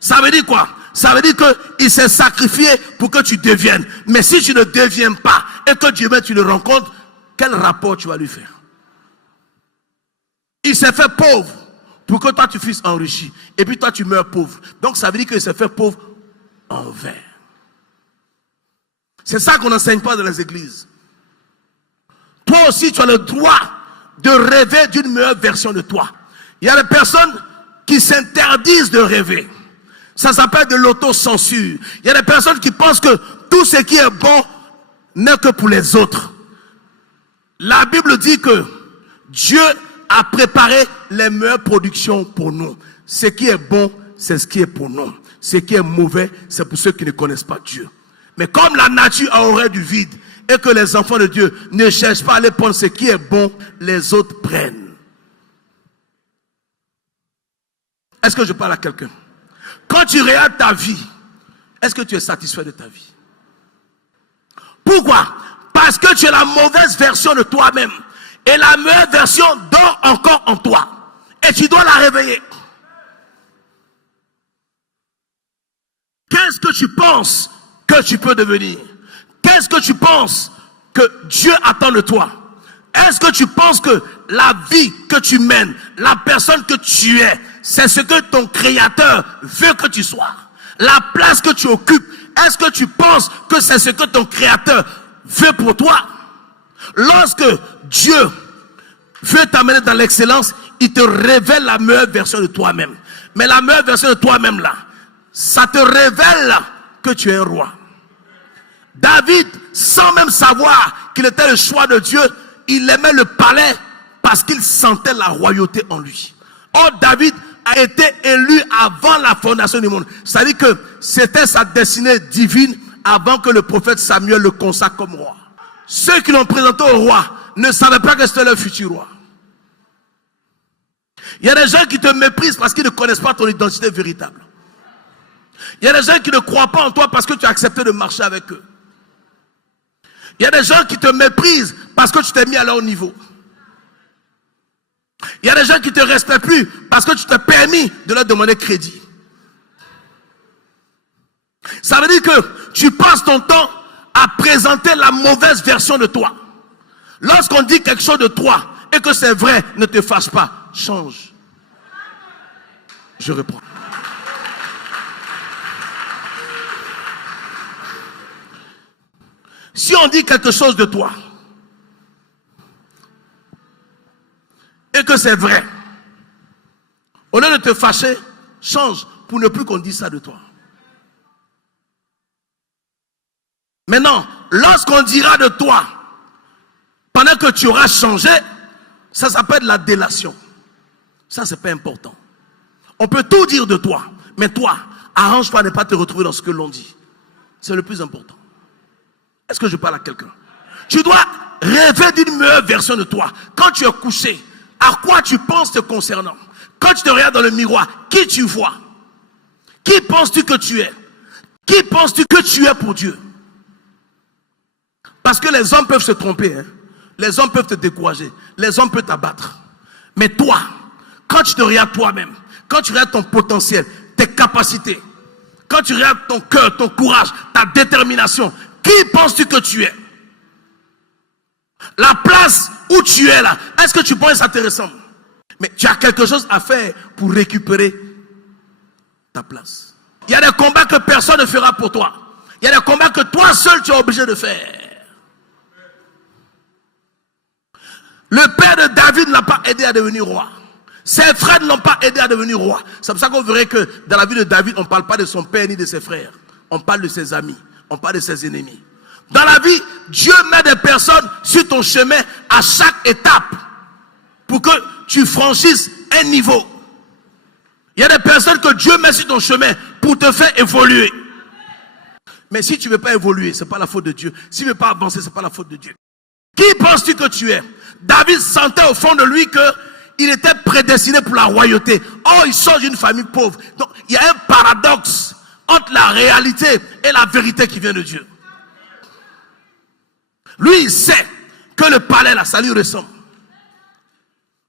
Ça veut dire quoi? Ça veut dire qu'il s'est sacrifié pour que tu deviennes. Mais si tu ne deviens pas et que Dieu tu le rencontres, quel rapport tu vas lui faire? Il s'est fait pauvre pour que toi tu fusses enrichi. Et puis toi tu meurs pauvre. Donc ça veut dire qu'il s'est fait pauvre en vain. C'est ça qu'on n'enseigne pas dans les églises. Toi aussi tu as le droit de rêver d'une meilleure version de toi. Il y a des personnes qui s'interdisent de rêver. Ça s'appelle de l'autocensure. Il y a des personnes qui pensent que tout ce qui est bon n'est que pour les autres. La Bible dit que Dieu a préparé les meilleures productions pour nous. Ce qui est bon, c'est ce qui est pour nous. Ce qui est mauvais, c'est pour ceux qui ne connaissent pas Dieu. Mais comme la nature a horreur du vide et que les enfants de Dieu ne cherchent pas à aller prendre ce qui est bon, les autres prennent. Est-ce que je parle à quelqu'un? Quand tu regardes ta vie, est-ce que tu es satisfait de ta vie? Pourquoi? Parce que tu es la mauvaise version de toi-même. Et la meilleure version dort encore en toi. Et tu dois la réveiller. Qu'est-ce que tu penses que tu peux devenir? Qu'est-ce que tu penses que Dieu attend de toi? Est-ce que tu penses que la vie que tu mènes, la personne que tu es, c'est ce que ton Créateur veut que tu sois? La place que tu occupes, est-ce que tu penses que c'est ce que ton Créateur veut pour toi? Lorsque Dieu veut t'amener dans l'excellence, il te révèle la meilleure version de toi-même. Mais la meilleure version de toi-même là, ça te révèle que tu es un roi. David, sans même savoir qu'il était le choix de Dieu, il aimait le palais parce qu'il sentait la royauté en lui. Or, David a été élu avant la fondation du monde. C'est-à-dire que c'était sa destinée divine avant que le prophète Samuel le consacre comme roi. Ceux qui l'ont présenté au roi ne savaient pas que c'était leur futur roi. Il y a des gens qui te méprisent parce qu'ils ne connaissent pas ton identité véritable. Il y a des gens qui ne croient pas en toi parce que tu as accepté de marcher avec eux. Il y a des gens qui te méprisent parce que tu t'es mis à leur niveau. Il y a des gens qui ne te respectent plus parce que tu t'es permis de leur demander crédit. Ça veut dire que tu passes ton temps à présenter la mauvaise version de toi. Lorsqu'on dit quelque chose de toi et que c'est vrai, ne te fâche pas. Change. Je reprends. Si on dit quelque chose de toi et que c'est vrai, au lieu de te fâcher, change pour ne plus qu'on dise ça de toi. Maintenant, lorsqu'on dira de toi, pendant que tu auras changé, ça s'appelle la délation. Ça, c'est pas important. On peut tout dire de toi, mais toi, arrange-toi à ne pas te retrouver dans ce que l'on dit. C'est le plus important. Est-ce que je parle à quelqu'un? Tu dois rêver d'une meilleure version de toi. Quand tu es couché, à quoi tu penses te concernant? Quand tu te regardes dans le miroir, qui tu vois? Qui penses-tu que tu es? Qui penses-tu que tu es pour Dieu? Parce que les hommes peuvent se tromper, hein? Les hommes peuvent te décourager, les hommes peuvent t'abattre. Mais toi, quand tu te regardes toi-même, quand tu regardes ton potentiel, tes capacités, quand tu regardes ton cœur, ton courage, ta détermination, qui penses-tu que tu es? La place où tu es là, est-ce que tu penses que ça te ressemble? Mais tu as quelque chose à faire pour récupérer ta place. Il y a des combats que personne ne fera pour toi. Il y a des combats que toi seul tu es obligé de faire. Le père de David ne l'a pas aidé à devenir roi. Ses frères ne l'ont pas aidé à devenir roi. C'est pour ça qu'on verrait que dans la vie de David, on ne parle pas de son père ni de ses frères. On parle de ses amis. On parle de ses ennemis. Dans la vie, Dieu met des personnes sur ton chemin à chaque étape pour que tu franchisses un niveau. Il y a des personnes que Dieu met sur ton chemin pour te faire évoluer. Mais si tu ne veux pas évoluer, ce n'est pas la faute de Dieu. Si tu ne veux pas avancer, ce n'est pas la faute de Dieu. Qui penses-tu que tu es? David sentait au fond de lui qu'il était prédestiné pour la royauté. Oh, il sort d'une famille pauvre. Donc, il y a un paradoxe entre la réalité et la vérité qui vient de Dieu. Lui, il sait que le palais, là, ça lui ressemble.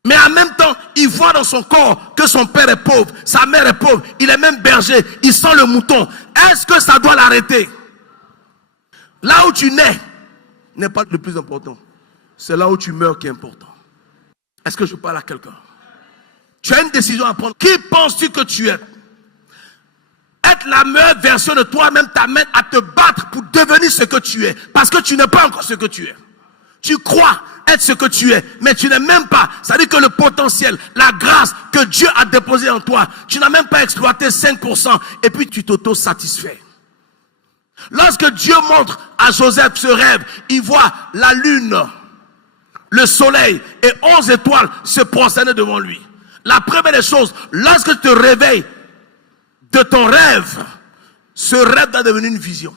Mais en même temps, il voit dans son corps que son père est pauvre, sa mère est pauvre, il est même berger, il sent le mouton. Est-ce que ça doit l'arrêter? Là où tu nais n'est pas le plus important. C'est là où tu meurs qui est important. Est-ce que je parle à quelqu'un? Tu as une décision à prendre. Qui penses-tu que tu es? Être la meilleure version de toi-même t'amène à te battre pour devenir ce que tu es. Parce que tu n'es pas encore ce que tu es. Tu crois être ce que tu es, mais tu n'es même pas. Ça veut dire que le potentiel, la grâce que Dieu a déposée en toi, tu n'as même pas exploité 5% et puis tu t'auto-satisfais. Lorsque Dieu montre à Joseph ce rêve, il voit la lune, le soleil et 11 étoiles se prosterner devant lui. La première des choses, lorsque tu te réveilles de ton rêve, ce rêve va devenir une vision.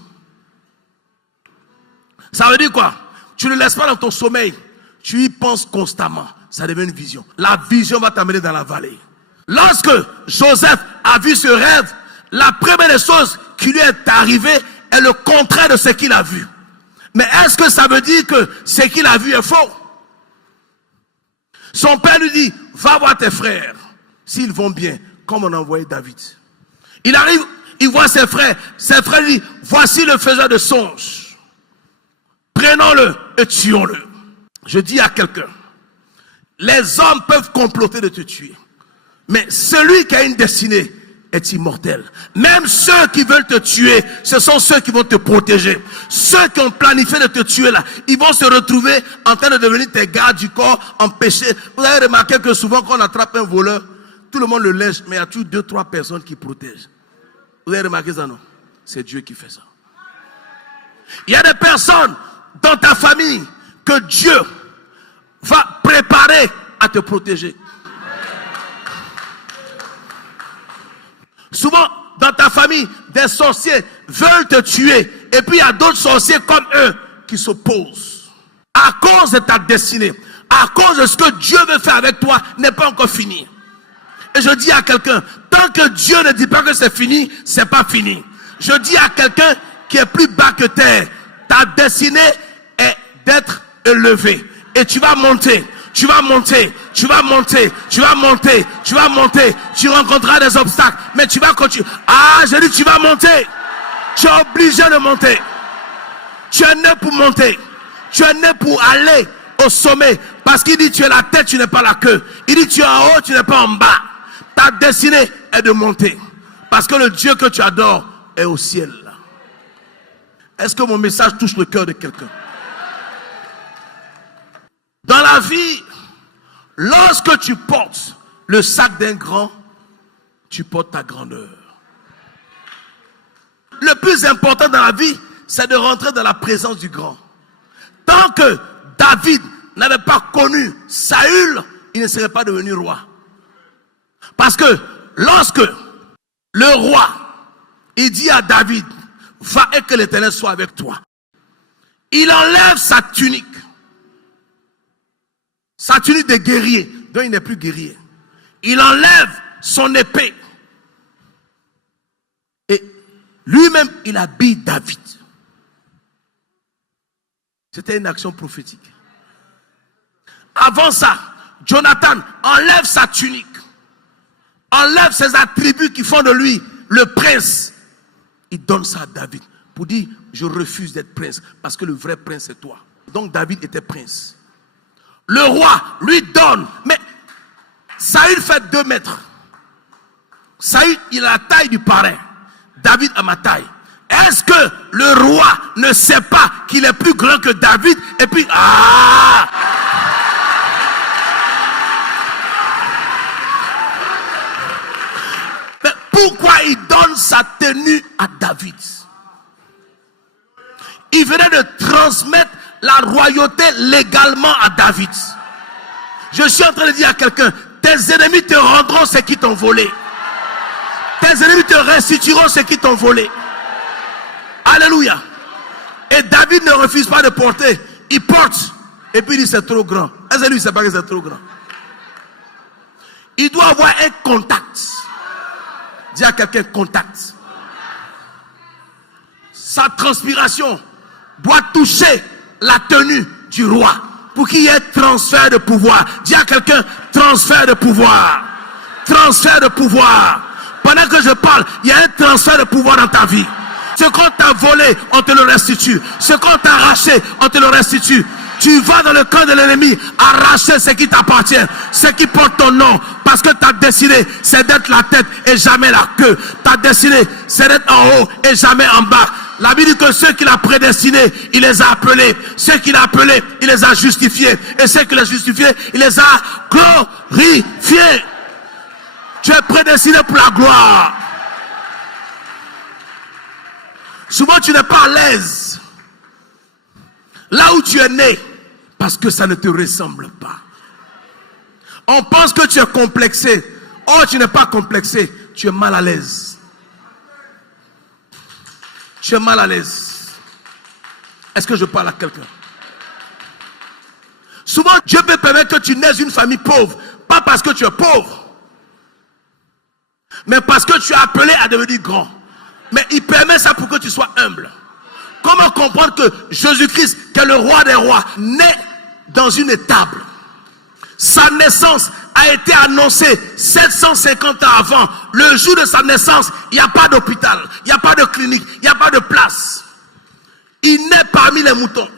Ça veut dire quoi? Tu ne le laisses pas dans ton sommeil, tu y penses constamment. Ça devient une vision. La vision va t'amener dans la vallée. Lorsque Joseph a vu ce rêve, la première des choses qui lui est arrivée est le contraire de ce qu'il a vu. Mais est-ce que ça veut dire que ce qu'il a vu est faux? Son père lui dit, va voir tes frères, s'ils vont bien, comme on a envoyé David. Il arrive, il voit ses frères lui disent, voici le faiseur de songes. Prenons-le et tuons-le. Je dis à quelqu'un, les hommes peuvent comploter de te tuer, mais celui qui a une destinée est immortel. Même ceux qui veulent te tuer, ce sont ceux qui vont te protéger. Ceux qui ont planifié de te tuer là, ils vont se retrouver en train de devenir tes gardes du corps, en péché. Vous avez remarqué que souvent quand on attrape un voleur, tout le monde le lèche, mais il y a toujours 2-3 personnes qui protègent. Vous avez remarqué ça, non? C'est Dieu qui fait ça. Il y a des personnes dans ta famille que Dieu va préparer à te protéger. Souvent, dans ta famille, des sorciers veulent te tuer. Et puis, il y a d'autres sorciers comme eux qui s'opposent. À cause de ta destinée, à cause de ce que Dieu veut faire avec toi, n'est pas encore fini. Et je dis à quelqu'un, tant que Dieu ne dit pas que c'est fini, c'est pas fini. Je dis à quelqu'un qui est plus bas que terre, ta destinée est d'être élevé. Et tu vas monter. Tu vas monter, tu vas monter, tu vas monter, tu vas monter. Tu rencontreras des obstacles, mais tu vas continuer. Ah, j'ai dit tu vas monter. Tu es obligé de monter. Tu es né pour monter. Tu es né pour aller au sommet. Parce qu'il dit tu es la tête, tu n'es pas la queue. Il dit tu es en haut, tu n'es pas en bas. Ta destinée est de monter. Parce que le Dieu que tu adores est au ciel. Est-ce que mon message touche le cœur de quelqu'un? Dans la vie, lorsque tu portes le sac d'un grand, tu portes ta grandeur. Le plus important dans la vie, c'est de rentrer dans la présence du grand. Tant que David n'avait pas connu Saül, il ne serait pas devenu roi. Parce que lorsque le roi, il dit à David, va et que l'Éternel soit avec toi. Il enlève sa tunique. Sa tunique de guerrier, donc il n'est plus guerrier. Il enlève son épée. Et lui-même, il habille David. C'était une action prophétique. Avant ça, Jonathan enlève sa tunique. Enlève ses attributs qui font de lui le prince. Il donne ça à David pour dire, je refuse d'être prince parce que le vrai prince c'est toi. Donc David était prince. Le roi lui donne, mais Saül fait 2 mètres. Saül, il a la taille du parrain. David a ma taille. Est-ce que le roi ne sait pas qu'il est plus grand que David? Et puis, mais pourquoi il donne sa tenue à David? Il venait de transmettre la royauté légalement à David. Je suis en train de dire à quelqu'un, tes ennemis te rendront ce qu'ils t'ont volé. Tes ennemis te restitueront ce qu'ils t'ont volé. Alléluia. Et David ne refuse pas de porter. Il porte. Et puis il dit c'est trop grand. Est-ce que lui, il ne sait pas que c'est trop grand? Il doit avoir un contact. Dis à quelqu'un contact. Sa transpiration doit toucher la tenue du roi pour qu'il y ait transfert de pouvoir. Dis à quelqu'un transfert de pouvoir. Transfert de pouvoir. Pendant que je parle, il y a un transfert de pouvoir dans ta vie. Ce qu'on t'a volé, on te le restitue. Ce qu'on t'a arraché, on te le restitue. Tu vas dans le camp de l'ennemi arracher ce qui t'appartient, ce qui porte ton nom. Parce que ta destinée, c'est d'être la tête et jamais la queue. Ta destinée, c'est d'être en haut et jamais en bas. La Bible dit que ceux qu'il a prédestinés, il les a appelés. Ceux qu'il a appelés, il les a justifiés. Et ceux qu'il a justifiés, il les a glorifiés. Tu es prédestiné pour la gloire. Souvent, tu n'es pas à l'aise là où tu es né parce que ça ne te ressemble pas. On pense que tu es complexé. Oh, tu n'es pas complexé. Tu es mal à l'aise. Tu es mal à l'aise. Est-ce que je parle à quelqu'un? Souvent, Dieu peut permettre que tu naises d'une famille pauvre. Pas parce que tu es pauvre, mais parce que tu es appelé à devenir grand. Mais il permet ça pour que tu sois humble. Comment comprendre que Jésus-Christ, qui est le roi des rois, naît dans une étable? Sa naissance a été annoncée 750 ans avant. Le jour de sa naissance, il n'y a pas d'hôpital, il n'y a pas de clinique, il n'y a pas de place. Il naît parmi les moutons.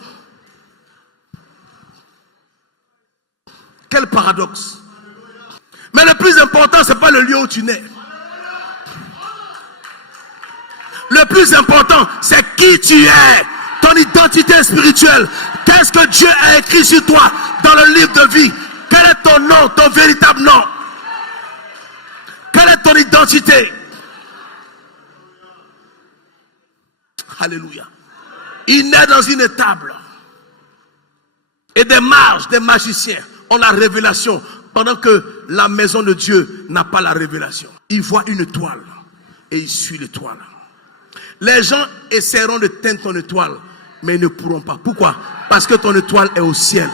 Quel paradoxe. Mais le plus important, ce n'est pas le lieu où tu nais. Le plus important, c'est qui tu es. Ton identité spirituelle. Qu'est-ce que Dieu a écrit sur toi dans le livre de vie? Quel est ton nom, ton véritable nom? Quelle est ton identité? Alléluia. Il naît dans une étable. Et des mages, des magiciens ont la révélation pendant que la maison de Dieu n'a pas la révélation. Il voit une étoile et il suit l'étoile. Les gens essaieront de teindre ton étoile, mais ils ne pourront pas. Pourquoi? Parce que ton étoile est au ciel.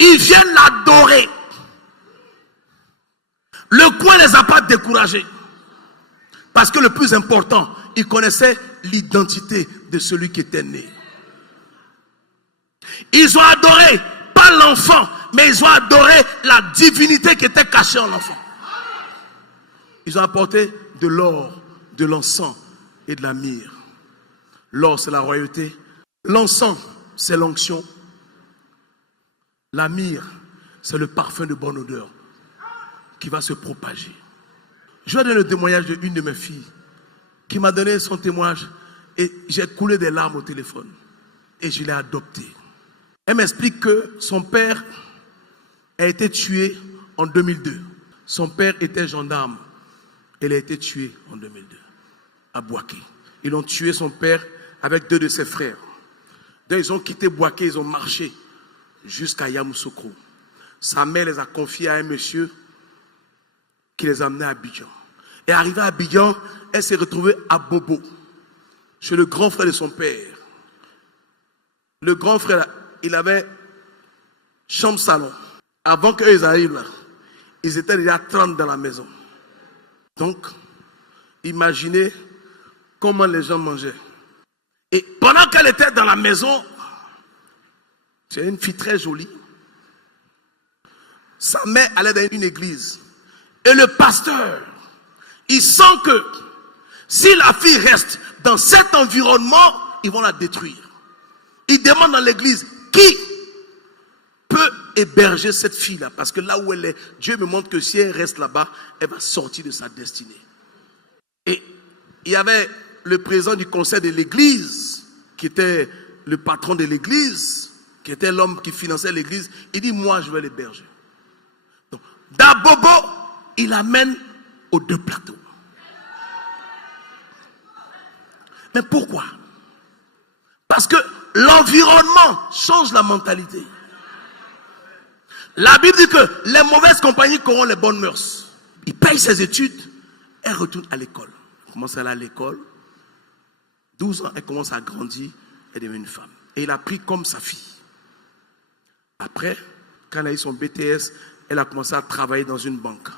Ils viennent l'adorer. Le coin ne les a pas découragés. Parce que le plus important, ils connaissaient l'identité de celui qui était né. Ils ont adoré, pas l'enfant, mais ils ont adoré la divinité qui était cachée en l'enfant. Ils ont apporté de l'or, de l'encens et de la myrrhe. L'or, c'est la royauté. L'encens, c'est l'onction. La myrrhe, c'est le parfum de bonne odeur qui va se propager. Je vais donner le témoignage d'une de mes filles qui m'a donné son témoignage et j'ai coulé des larmes au téléphone et je l'ai adoptée. Elle m'explique que son père a été tué en 2002. Son père était gendarme. Elle a été tuée en 2002 à Boaké. Ils ont tué son père avec 2 de ses frères. Donc ils ont quitté Boaké, ils ont marché jusqu'à Yamoussoukro. Sa mère les a confiés à un monsieur qui les a amenés à Abidjan. Et arrivée à Abidjan, elle s'est retrouvée à Bobo, chez le grand frère de son père. Le grand frère, il avait chambre-salon. Avant qu'eux arrivent là, ils étaient déjà 30 dans la maison. Donc, imaginez comment les gens mangeaient. Et pendant qu'elle était dans la maison, c'est une fille très jolie. Sa mère allait dans une église. Et le pasteur, il sent que si la fille reste dans cet environnement, ils vont la détruire. Il demande dans l'église, qui peut héberger cette fille-là? Parce que là où elle est, Dieu me montre que si elle reste là-bas, elle va sortir de sa destinée. Et il y avait le président du conseil de l'église, qui était le patron de l'église, qui était l'homme qui finançait l'église. Il dit, moi je vais l'héberger. Donc, d'Abobo, il amène aux 2 plateaux. Mais pourquoi? Parce que l'environnement change la mentalité. La Bible dit que les mauvaises compagnies corrompent les bonnes mœurs. Il paye ses études et retourne à l'école. Elle commence à aller à l'école. 12 ans, elle commence à grandir. Elle devient une femme. Et il a pris comme sa fille. Après, quand elle a eu son BTS, elle a commencé à travailler dans une banque.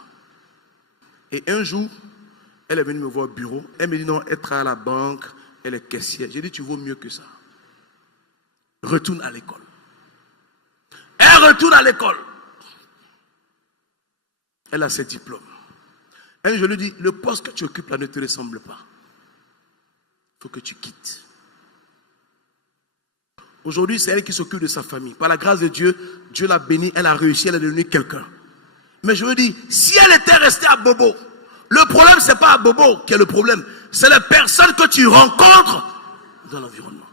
Et un jour, elle est venue me voir au bureau. Elle me dit non, elle travaille à la banque, elle est caissière. J'ai dit, tu vaux mieux que ça. Retourne à l'école. Elle retourne à l'école. Elle a ses diplômes. Et je lui dis, le poste que tu occupes là ne te ressemble pas. Il faut que tu quittes. Aujourd'hui, c'est elle qui s'occupe de sa famille. Par la grâce de Dieu, Dieu l'a bénie, elle a réussi, elle est devenue quelqu'un. Mais je veux dire, si elle était restée à Bobo, le problème, ce n'est pas à Bobo qui est le problème. C'est les personnes que tu rencontres dans l'environnement.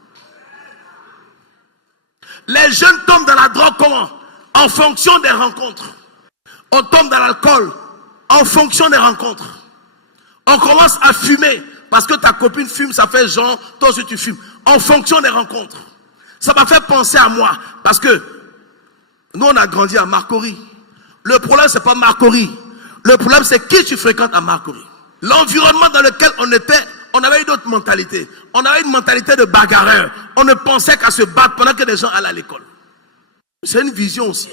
Les jeunes tombent dans la drogue comment? En fonction des rencontres. On tombe dans l'alcool en fonction des rencontres. On commence à fumer parce que ta copine fume, ça fait genre, toi aussi tu fumes. En fonction des rencontres. Ça m'a fait penser à moi parce que nous on a grandi à Marcory. Le problème c'est pas Marcory. Le problème c'est qui tu fréquentes à Marcory. L'environnement dans lequel on était, on avait une autre mentalité. On avait une mentalité de bagarreur. On ne pensait qu'à se battre pendant que les gens allaient à l'école. C'est une vision aussi.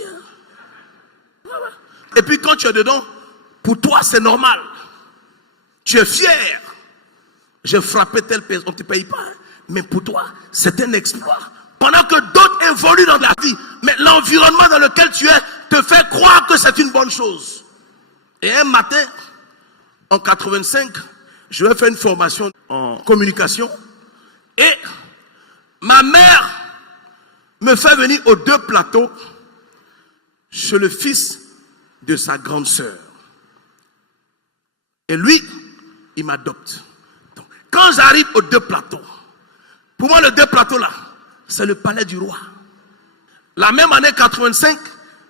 Et puis quand tu es dedans, pour toi c'est normal. Tu es fier. J'ai frappé telle personne, on ne te paye pas. Mais pour toi, c'est un exploit. Pendant que d'autres évoluent dans la vie. Mais l'environnement dans lequel tu es te fait croire que c'est une bonne chose. Et un matin, en 85, je vais faire une formation en communication. Et ma mère me fait venir aux 2 plateaux chez le fils de sa grande sœur. Et lui, il m'adopte. Donc, quand j'arrive aux 2 plateaux, pour moi, les 2 plateaux là, c'est le palais du roi. La même année 85,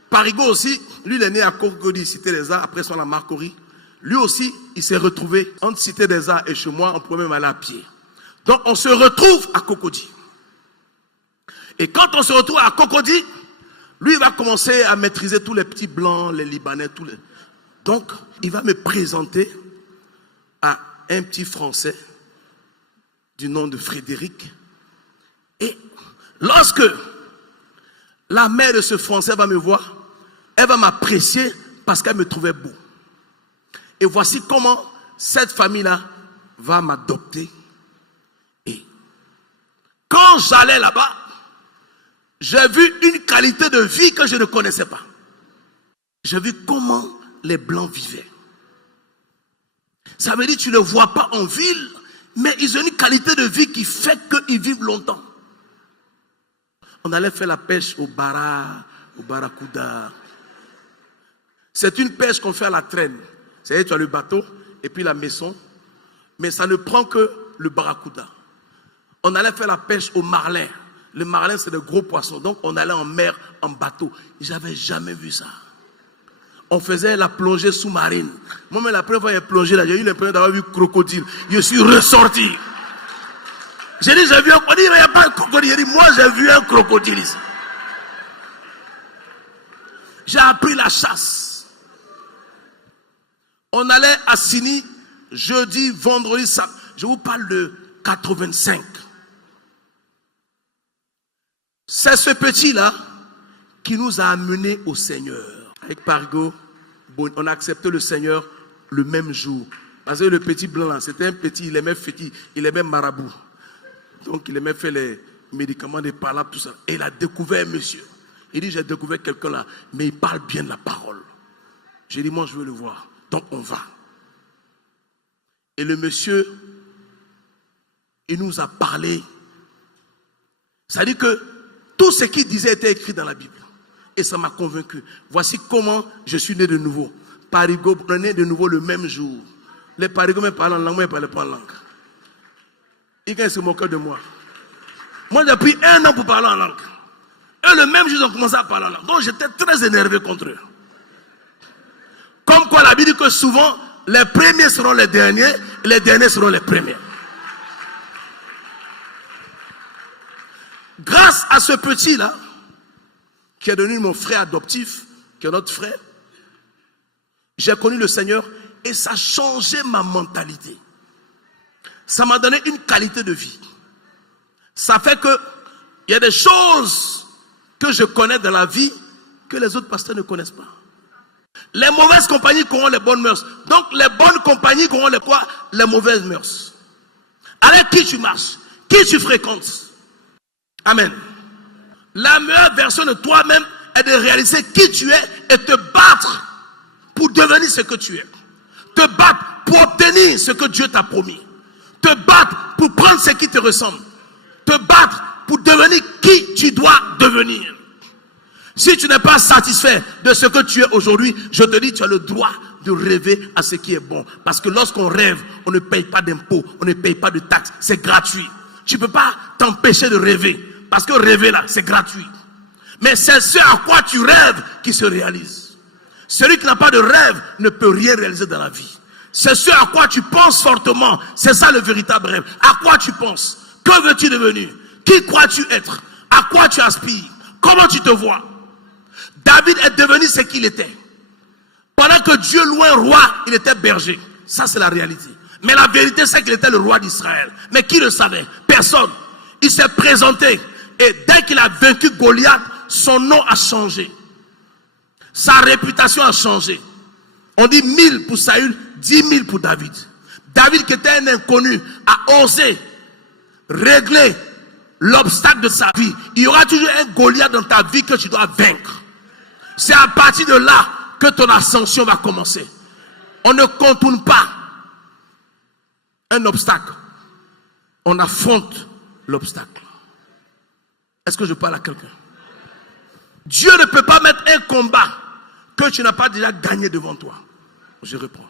Parigo aussi, lui il est né à Cocody, Cité des Arts, après son à Marcory. Lui aussi, il s'est retrouvé entre Cité des Arts et chez moi, on pouvait même aller à pied. Donc on se retrouve à Cocody. Et quand on se retrouve à Cocody, lui il va commencer à maîtriser tous les petits blancs, les Libanais, tous les... Donc il va me présenter à un petit Français du nom de Frédéric. Et lorsque la mère de ce Français va me voir, elle va m'apprécier parce qu'elle me trouvait beau. Et voici comment cette famille-là va m'adopter. Et quand j'allais là-bas, j'ai vu une qualité de vie que je ne connaissais pas. J'ai vu comment les Blancs vivaient. Ça veut dire que tu ne les vois pas en ville, mais ils ont une qualité de vie qui fait qu'ils vivent longtemps. On allait faire la pêche au barracuda. C'est une pêche qu'on fait à la traîne. C'est-à-dire tu as le bateau et puis la maison. Mais ça ne prend que le barracuda. On allait faire la pêche au marlin. Le marlin c'est de gros poissons. Donc on allait en mer en bateau. J'avais jamais vu ça. On faisait la plongée sous-marine. Moi-même la première fois que j'ai plongé là, j'ai eu l'impression d'avoir vu crocodile. Je suis ressorti. J'ai dit, j'ai vu un crocodile, il n'y a pas un crocodile. J'ai dit, moi j'ai vu un crocodile ici. J'ai appris la chasse. On allait à Sini, jeudi, vendredi, samedi. Je vous parle de 85. C'est ce petit-là qui nous a amenés au Seigneur. Avec Parigo, on a accepté le Seigneur le même jour. Parce que le petit blanc là, c'était un petit, il aimait marabout. Donc il aimait faire les médicaments, des palabres, tout ça. Et il a découvert un monsieur. Il dit, j'ai découvert quelqu'un là, mais il parle bien de la parole. J'ai dit, moi je veux le voir. Donc on va. Et le monsieur, il nous a parlé. Ça dit que tout ce qu'il disait était écrit dans la Bible. Et ça m'a convaincu. Voici comment je suis né de nouveau. Parigo né de nouveau le même jour. Les Parigo me parlent en langue, mais ils ne parlent pas en langue. Ils se moquent de moi. Moi, j'ai pris 1 an pour parler en langue. Et le même jour, ils ont commencé à parler en langue. Donc, j'étais très énervé contre eux. Comme quoi, la Bible dit que souvent, les premiers seront les derniers, et les derniers seront les premiers. Grâce à ce petit-là, qui est devenu mon frère adoptif, qui est notre frère, j'ai connu le Seigneur et ça a changé ma mentalité. ça m'a donné une qualité de vie. Ça fait que il y a des choses que je connais dans la vie que les autres pasteurs ne connaissent pas. Les mauvaises compagnies auront les bonnes mœurs. Donc les bonnes compagnies auront les quoi? Les mauvaises mœurs. Avec qui tu marches? Qui tu fréquentes? Amen. La meilleure version de toi-même est de réaliser qui tu es et te battre pour devenir ce que tu es. Te battre pour obtenir ce que Dieu t'a promis. Te battre pour prendre ce qui te ressemble. Te battre pour devenir qui tu dois devenir. Si tu n'es pas satisfait de ce que tu es aujourd'hui, je te dis, tu as le droit de rêver à ce qui est bon. Parce que lorsqu'on rêve, on ne paye pas d'impôts, on ne paye pas de taxes, c'est gratuit. Tu ne peux pas t'empêcher de rêver. Parce que rêver là, c'est gratuit. Mais c'est ce à quoi tu rêves qui se réalise. Celui qui n'a pas de rêve ne peut rien réaliser dans la vie. C'est ce à quoi tu penses fortement. C'est ça le véritable rêve. À quoi tu penses? Que veux-tu devenir? Qui crois-tu être? À quoi tu aspires? Comment tu te vois? David est devenu ce qu'il était. Pendant que Dieu louait un roi, il était berger. Ça, c'est la réalité. Mais la vérité, c'est qu'il était le roi d'Israël. Mais qui le savait? Personne. Il s'est présenté. Et dès qu'il a vaincu Goliath, son nom a changé. Sa réputation a changé. On dit 1000 pour Saül, 10 000 pour David. David, qui était un inconnu, a osé régler l'obstacle de sa vie. Il y aura toujours un Goliath dans ta vie que tu dois vaincre. C'est à partir de là que ton ascension va commencer. On ne contourne pas un obstacle. On affronte l'obstacle. Est-ce que je parle à quelqu'un? Dieu ne peut pas mettre un combat que tu n'as pas déjà gagné devant toi. Je reprends.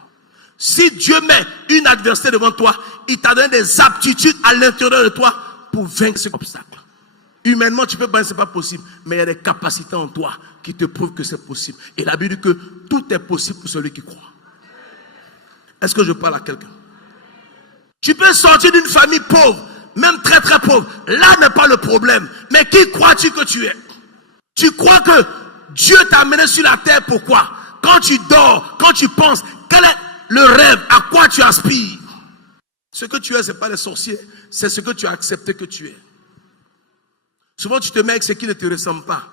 Si Dieu met une adversité devant toi, il t'a donné des aptitudes à l'intérieur de toi pour vaincre cet obstacle. Humainement, tu peux penser que ce n'est pas possible, mais il y a des capacités en toi qui te prouvent que c'est possible. Et la Bible dit que tout est possible pour celui qui croit. Est-ce que je parle à quelqu'un? Tu peux sortir d'une famille pauvre, même très très pauvre. Là n'est pas le problème. Mais qui crois-tu que tu es? Tu crois que Dieu t'a amené sur la terre, pourquoi? Quand tu dors, quand tu penses, quel est le rêve? À quoi tu aspires? Ce que tu es, ce n'est pas les sorciers, c'est ce que tu as accepté que tu es. Souvent tu te mets avec ce qui ne te ressemble pas,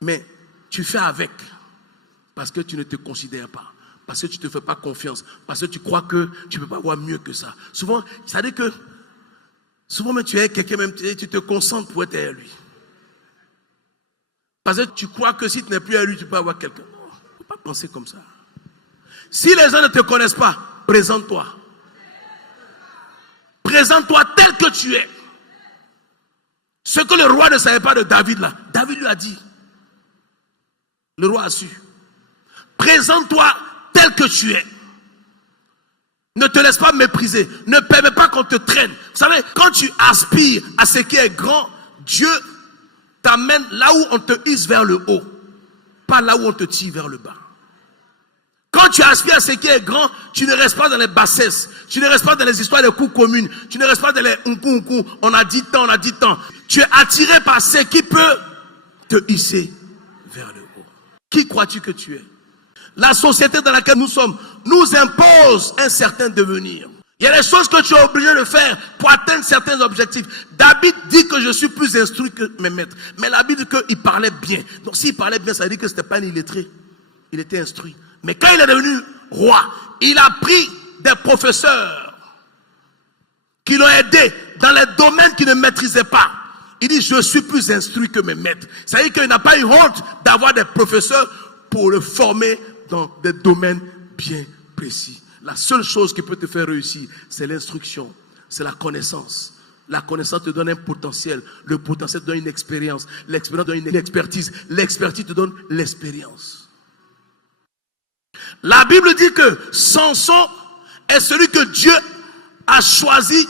mais tu fais avec, parce que tu ne te considères pas, parce que tu ne te fais pas confiance, parce que tu crois que tu ne peux pas avoir mieux que ça. Souvent, ça veut dire que, souvent même tu es quelqu'un, même tu te concentres pour être à lui. Parce que tu crois que si tu n'es plus à lui, tu peux avoir quelqu'un. Non, il ne faut pas penser comme ça. Si les gens ne te connaissent pas, présente-toi. Présente-toi tel que tu es. Ce que le roi ne savait pas de David là, David lui a dit. Le roi a su. Présente-toi tel que tu es. Ne te laisse pas mépriser. Ne permets pas qu'on te traîne. Vous savez, quand tu aspires à ce qui est grand, Dieu t'amène là où on te hisse vers le haut, pas là où on te tire vers le bas. Quand tu aspires à ce qui est grand, tu ne restes pas dans les bassesses, tu ne restes pas dans les histoires de coups communes, tu ne restes pas dans les on a dit tant, on a dit tant. Tu es attiré par ce qui peut te hisser vers le haut. Qui crois-tu que tu es? La société dans laquelle nous sommes nous impose un certain devenir. Il y a des choses que tu es obligé de faire pour atteindre certains objectifs. David dit que je suis plus instruit que mes maîtres. Mais la Bible dit qu'il parlait bien. Donc s'il parlait bien, ça veut dire que ce n'était pas un illettré. Il était instruit. Mais quand il est devenu roi, il a pris des professeurs qui l'ont aidé dans les domaines qu'il ne maîtrisait pas. Il dit, je suis plus instruit que mes maîtres. Ça veut dire qu'il n'a pas eu honte d'avoir des professeurs pour le former dans des domaines bien précis. La seule chose qui peut te faire réussir, c'est l'instruction, c'est la connaissance. La connaissance te donne un potentiel. Le potentiel te donne une expérience. L'expérience te donne une expertise. L'expertise te donne l'expérience. La Bible dit que Samson est celui que Dieu a choisi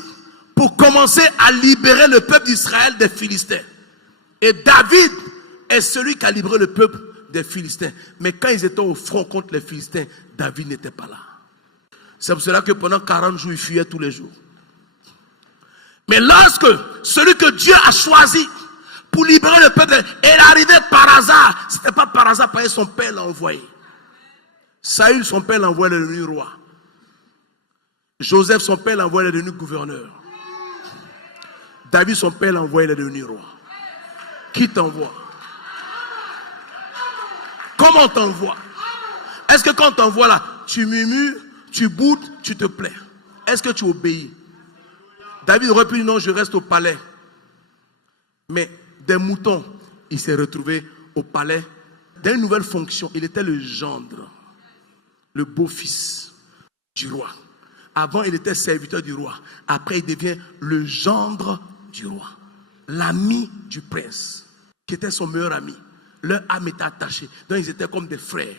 pour commencer à libérer le peuple d'Israël des Philistins. Et David est celui qui a libéré le peuple des Philistins. Mais quand ils étaient au front contre les Philistins, David n'était pas là. C'est pour cela que pendant 40 jours, il fuyait tous les jours. Mais lorsque celui que Dieu a choisi pour libérer le peuple est arrivé par hasard, ce n'était pas par hasard parce que son père l'a envoyé. Saül, son père, l'a envoyé le roi. Joseph, son père, l'envoie, il est devenu gouverneur. David, son père, l'envoie, il est devenu roi. Qui t'envoie? Comment on t'envoie? Est-ce que quand on t'envoie là, tu murmures, tu boudes, tu te plais? Est-ce que tu obéis? David aurait pu dire non, je reste au palais. Mais des moutons, il s'est retrouvé au palais dans une nouvelle fonction. Il était le gendre, le beau-fils du roi. Avant, il était serviteur du roi. Après, il devient le gendre du roi. L'ami du prince, qui était son meilleur ami. Leur âme était attachée. Donc, ils étaient comme des frères.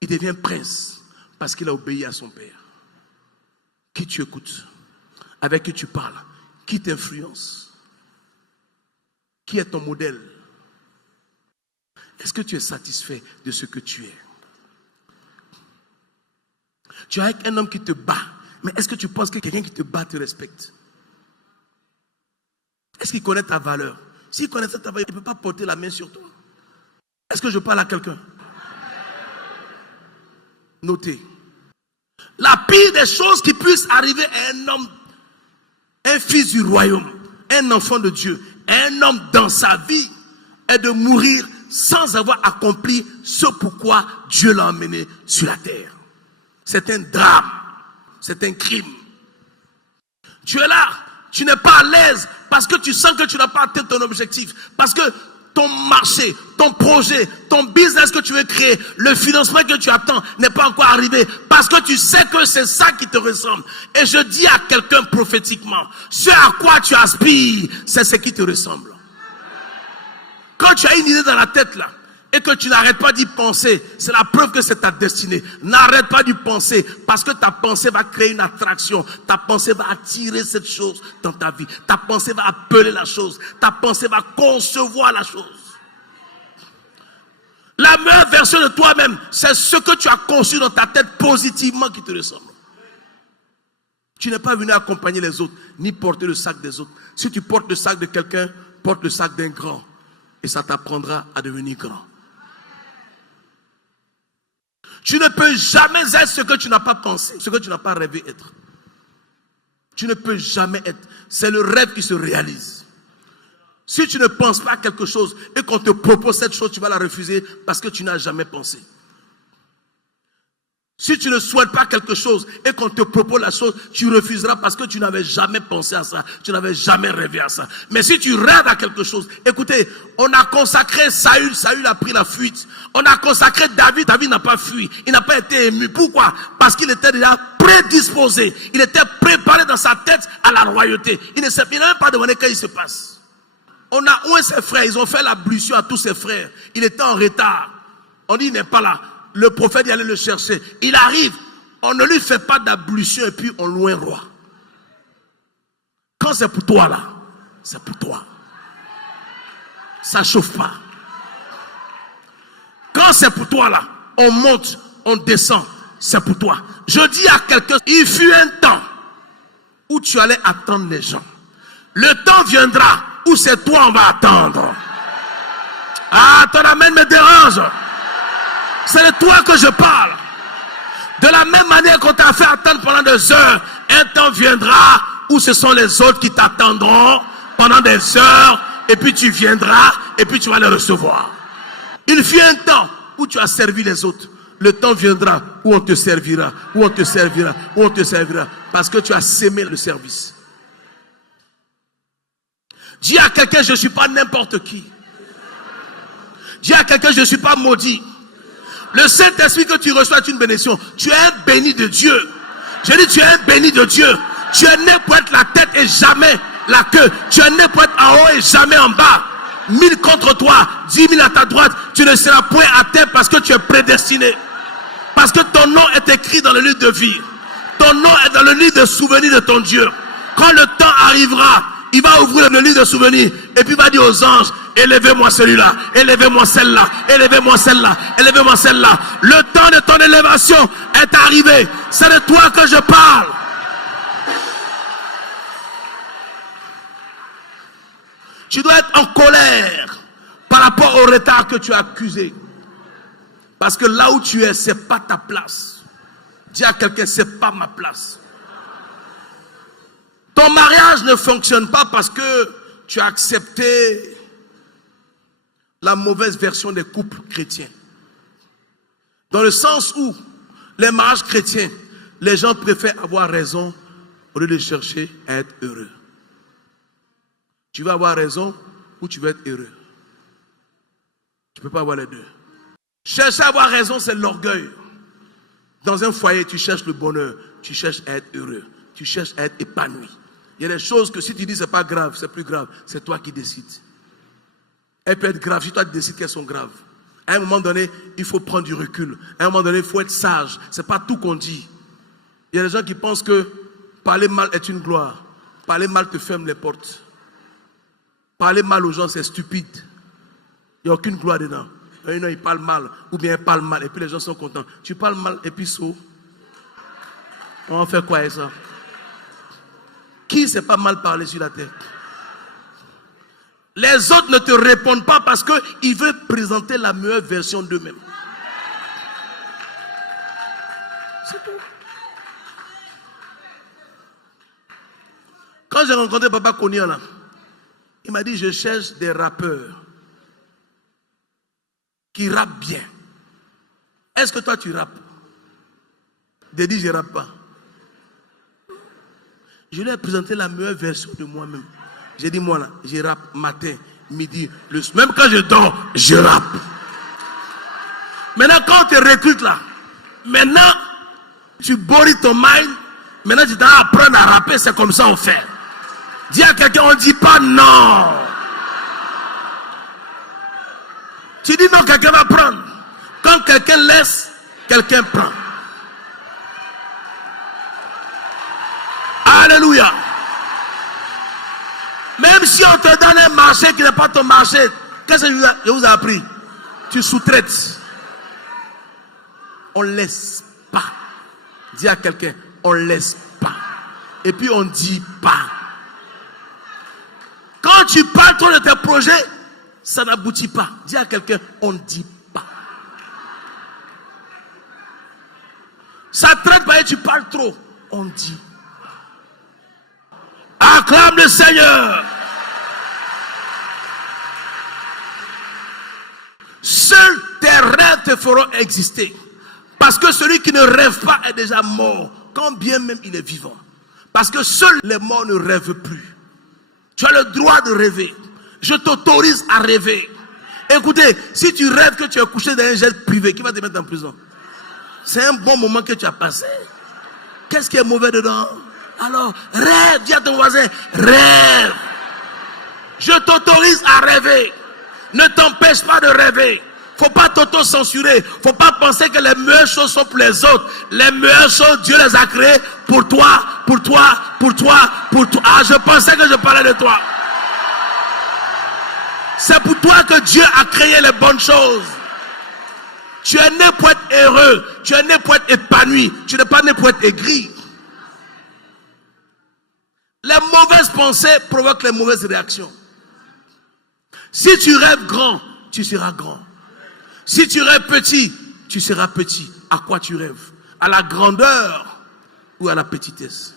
Il devient prince parce qu'il a obéi à son père. Qui tu écoutes? Avec qui tu parles? Qui t'influence? Qui est ton modèle? Est-ce que tu es satisfait de ce que tu es? Tu es avec un homme qui te bat, mais est-ce que tu penses que quelqu'un qui te bat te respecte? Est-ce qu'il connaît ta valeur? S'il connaissait ta valeur, il ne peut pas porter la main sur toi. Est-ce que je parle à quelqu'un? Notez. La pire des choses qui puissent arriver à un homme, un fils du royaume, un enfant de Dieu, un homme dans sa vie, est de mourir sans avoir accompli ce pourquoi Dieu l'a emmené sur la terre. C'est un drame, c'est un crime. Tu es là, tu n'es pas à l'aise parce que tu sens que tu n'as pas atteint ton objectif, parce que ton marché, ton projet, ton business que tu veux créer, le financement que tu attends n'est pas encore arrivé, parce que tu sais que c'est ça qui te ressemble. Et je dis à quelqu'un prophétiquement, ce à quoi tu aspires, c'est ce qui te ressemble. Quand tu as une idée dans la tête là, et que tu n'arrêtes pas d'y penser, c'est la preuve que c'est ta destinée. N'arrête pas d'y penser, parce que ta pensée va créer une attraction. Ta pensée va attirer cette chose dans ta vie. Ta pensée va appeler la chose. Ta pensée va concevoir la chose. La meilleure version de toi-même, c'est ce que tu as conçu dans ta tête positivement qui te ressemble. Tu n'es pas venu accompagner les autres, ni porter le sac des autres. Si tu portes le sac de quelqu'un, porte le sac d'un grand. Et ça t'apprendra à devenir grand. Tu ne peux jamais être ce que tu n'as pas pensé, ce que tu n'as pas rêvé être. Tu ne peux jamais être. C'est le rêve qui se réalise. Si tu ne penses pas à quelque chose et qu'on te propose cette chose, tu vas la refuser parce que tu n'as jamais pensé. Si tu ne souhaites pas quelque chose et qu'on te propose la chose, tu refuseras parce que tu n'avais jamais pensé à ça, tu n'avais jamais rêvé à ça. Mais si tu rêves à quelque chose, écoutez, on a consacré Saül, Saül a pris la fuite. On a consacré David, David n'a pas fui, il n'a pas été ému. Pourquoi? Parce qu'il était déjà prédisposé, il était préparé dans sa tête à la royauté. Il n'a même pas demandé qu'il se passe. On a oué ses frères, ils ont fait l'ablution à tous ses frères. Il était en retard. On dit il n'est pas là. Le prophète y allait le chercher. Il arrive. On ne lui fait pas d'ablution et puis on loue un roi. Quand c'est pour toi là, c'est pour toi. Ça chauffe pas. Quand c'est pour toi là, on monte, on descend, c'est pour toi. Je dis à quelqu'un, il fut un temps où tu allais attendre les gens. Le temps viendra où c'est toi on va attendre. Ah, ton amène me dérange. C'est de toi que je parle. De la même manière qu'on t'a fait attendre pendant des heures, un temps viendra où ce sont les autres qui t'attendront pendant des heures, et puis tu viendras, et puis tu vas les recevoir. Il fut un temps où tu as servi les autres. Le temps viendra où on te servira, où on te servira, où on te servira, parce que tu as sémé le service. Dis à quelqu'un, je ne suis pas n'importe qui. Dis à quelqu'un, je ne suis pas maudit. Le Saint-Esprit que tu reçois est une bénédiction. Tu es un béni de Dieu. Je dis, tu es un béni de Dieu. Tu es né pour être la tête et jamais la queue. Tu es né pour être en haut et jamais en bas. 1000 contre toi, 10 000 à ta droite. Tu ne seras point à terre parce que tu es prédestiné. Parce que ton nom est écrit dans le livre de vie. Ton nom est dans le livre de souvenirs de ton Dieu. Quand le temps arrivera, il va ouvrir le livre de souvenirs et puis il va dire aux anges, élevez-moi celui-là, élevez-moi celle-là, élevez-moi celle-là, élevez-moi celle-là. Le temps de ton élévation est arrivé. C'est de toi que je parle. Tu dois être en colère par rapport au retard que tu as accusé. Parce que là où tu es, c'est pas ta place. Dis à quelqu'un, c'est pas ma place. Ton mariage ne fonctionne pas parce que tu as accepté la mauvaise version des couples chrétiens. Dans le sens où les mariages chrétiens, les gens préfèrent avoir raison au lieu de chercher à être heureux. Tu veux avoir raison ou tu veux être heureux? Tu ne peux pas avoir les deux. Chercher à avoir raison, c'est l'orgueil. Dans un foyer, tu cherches le bonheur, tu cherches à être heureux, tu cherches à être épanoui. Il y a des choses que si tu dis c'est pas grave, c'est plus grave, c'est toi qui décides. Elles peuvent être graves si toi tu décides qu'elles sont graves. À un moment donné, il faut prendre du recul. À un moment donné, il faut être sage. Ce n'est pas tout qu'on dit. Il y a des gens qui pensent que parler mal est une gloire. Parler mal te ferme les portes. Parler mal aux gens, c'est stupide. Il n'y a aucune gloire dedans. Il parle mal, ou bien il parle mal, et puis les gens sont contents. Tu parles mal, et puis saut. On va faire quoi avec ça? Qui ne sait pas mal parler sur la terre? Les autres ne te répondent pas parce qu'ils veulent présenter la meilleure version d'eux-mêmes. C'est tout. Quand j'ai rencontré Papa Konya là, il m'a dit, je cherche des rappeurs qui rappent bien. Est-ce que toi tu rappes? Dédit, je ne rappe pas. Je lui ai présenté la meilleure version de moi-même. J'ai dit, moi là, je rappe matin, midi, le soir. Même quand je dors, je rappe. Maintenant, quand on te recrute là, maintenant, tu boris ton mind. Maintenant, tu dois apprendre à rapper, c'est comme ça on fait. Dis à quelqu'un, on ne dit pas non. Tu dis non, quelqu'un va prendre. Quand quelqu'un laisse, quelqu'un prend. Alléluia. Même si on te donne un marché qui n'est pas ton marché, qu'est-ce que je vous ai appris? Tu sous-traites. On ne laisse pas. Dis à quelqu'un, on ne laisse pas. Et puis on ne dit pas. Quand tu parles trop de tes projets, ça n'aboutit pas. Dis à quelqu'un, on ne dit pas. Ça traite pas et tu parles trop. On dit. Acclame le Seigneur. Seuls tes rêves te feront exister. Parce que celui qui ne rêve pas est déjà mort, quand bien même il est vivant. Parce que seuls les morts ne rêvent plus. Tu as le droit de rêver. Je t'autorise à rêver. Écoutez, si tu rêves que tu es couché dans un jet privé, qui va te mettre en prison? C'est un bon moment que tu as passé. Qu'est-ce qui est mauvais dedans? Alors, rêve, dis à ton voisin, rêve. Je t'autorise à rêver. Ne t'empêche pas de rêver. Faut pas t'auto-censurer. Faut pas penser que les meilleures choses sont pour les autres. Les meilleures choses, Dieu les a créées pour toi, pour toi, pour toi, pour toi. Ah, je pensais que je parlais de toi. C'est pour toi que Dieu a créé les bonnes choses. Tu es né pour être heureux. Tu es né pour être épanoui. Tu n'es pas né pour être aigri. Les mauvaises pensées provoquent les mauvaises réactions. Si tu rêves grand, tu seras grand. Si tu rêves petit, tu seras petit. À quoi tu rêves? À la grandeur ou à la petitesse?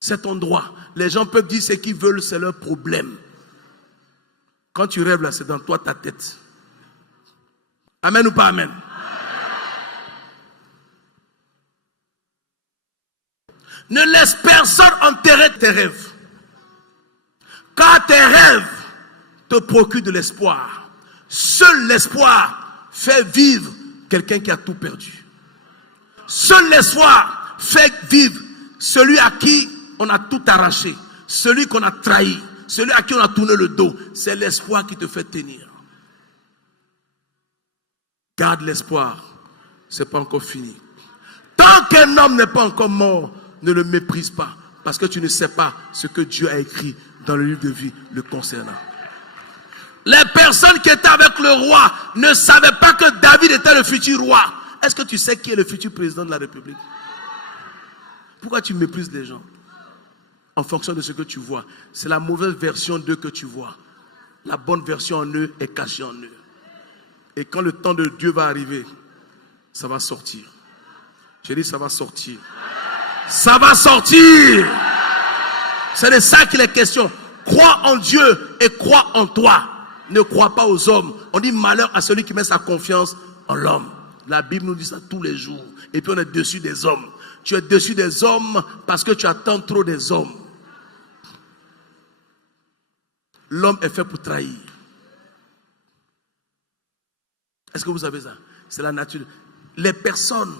C'est ton droit. Les gens peuvent dire ce qu'ils veulent, c'est leur problème. Quand tu rêves là, c'est dans toi ta tête. Amen ou pas amen? Ne laisse personne enterrer tes rêves. Car tes rêves te procurent de l'espoir. Seul l'espoir fait vivre quelqu'un qui a tout perdu. Seul l'espoir fait vivre celui à qui on a tout arraché. Celui qu'on a trahi. Celui à qui on a tourné le dos. C'est l'espoir qui te fait tenir. Garde l'espoir. C'est pas encore fini. Tant qu'un homme n'est pas encore mort, ne le méprise pas. Parce que tu ne sais pas ce que Dieu a écrit dans le livre de vie le concernant. Les personnes qui étaient avec le roi ne savaient pas que David était le futur roi. Est-ce que tu sais qui est le futur président de la République? Pourquoi tu méprises les gens? En fonction de ce que tu vois. C'est la mauvaise version d'eux que tu vois. La bonne version en eux est cachée en eux. Et quand le temps de Dieu va arriver, Ça va sortir. J'ai dit ça va sortir. Ça va sortir. C'est de ça qu'il est question. Crois en Dieu et crois en toi. Ne crois pas aux hommes. On dit malheur à celui qui met sa confiance en l'homme. La Bible nous dit ça tous les jours. Et puis on est dessus des hommes. Tu es dessus des hommes parce que tu attends trop des hommes. L'homme est fait pour trahir. Est-ce que vous savez ça? C'est la nature. Les personnes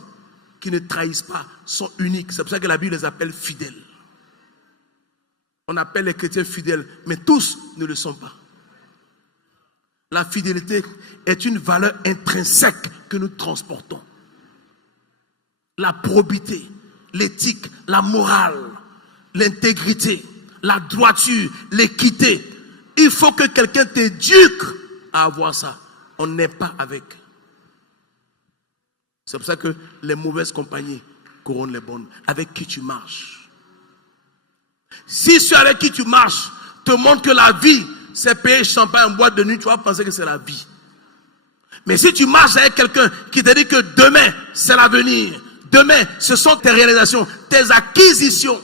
qui ne trahissent pas sont uniques. C'est pour ça que la Bible les appelle fidèles. On appelle les chrétiens fidèles, mais tous ne le sont pas. La fidélité est une valeur intrinsèque que nous transportons. La probité, l'éthique, la morale, l'intégrité, la droiture, l'équité. Il faut que quelqu'un t'éduque à avoir ça. On n'est pas avec. C'est pour ça que les mauvaises compagnies couronnent les bonnes. Avec qui tu marches. Si celui avec qui tu marches te montre que la vie, c'est payer champagne en boîte de nuit, tu vas penser que c'est la vie. Mais si tu marches avec quelqu'un qui te dit que demain, c'est l'avenir. Demain, ce sont tes réalisations, tes acquisitions.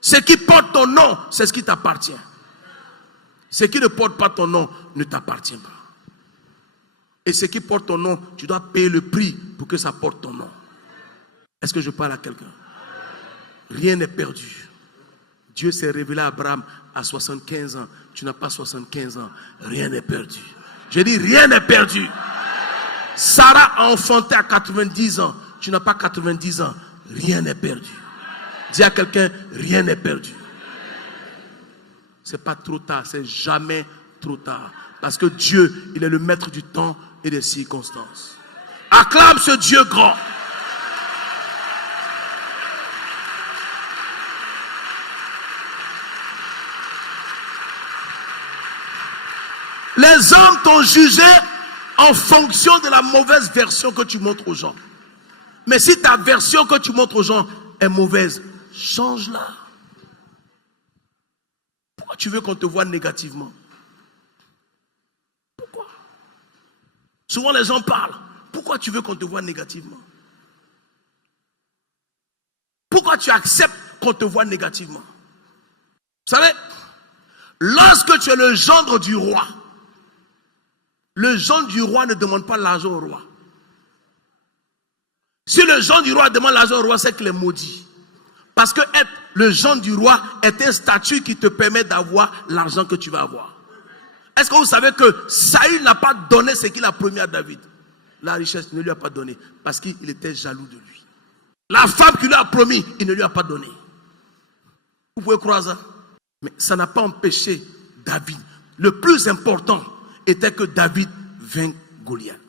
Ce qui porte ton nom, c'est ce qui t'appartient. Ce qui ne porte pas ton nom ne t'appartient pas. Et ce qui porte ton nom, tu dois payer le prix pour que ça porte ton nom. Est-ce que je parle à quelqu'un? Rien n'est perdu. Dieu s'est révélé à Abraham à 75 ans. Tu n'as pas 75 ans. Rien n'est perdu. J'ai dit rien n'est perdu. Sarah a enfanté à 90 ans. Tu n'as pas 90 ans. Rien n'est perdu. Dis à quelqu'un, rien n'est perdu. C'est pas trop tard. C'est jamais trop tard. Parce que Dieu, il est le maître du temps et des circonstances. Acclame ce Dieu grand. Les hommes t'ont jugé en fonction de la mauvaise version que tu montres aux gens. Mais si ta version que tu montres aux gens est mauvaise, change-la. Pourquoi tu veux qu'on te voie négativement? Pourquoi? Souvent les gens parlent. Pourquoi tu veux qu'on te voie négativement? Pourquoi tu acceptes qu'on te voie négativement? Vous savez, lorsque tu es le gendre du roi, le gendre du roi ne demande pas l'argent au roi. Si le gendre du roi demande l'argent au roi, c'est qu'il est maudit. Parce que être le gendre du roi est un statut qui te permet d'avoir l'argent que tu vas avoir. Est-ce que vous savez que Saül n'a pas donné ce qu'il a promis à David? La richesse, il ne lui a pas donné parce qu'il était jaloux de lui. La femme qu'il lui a promis, il ne lui a pas donné. Vous pouvez croire ça? Mais ça n'a pas empêché David. Le plus important était que David vainque Goliath.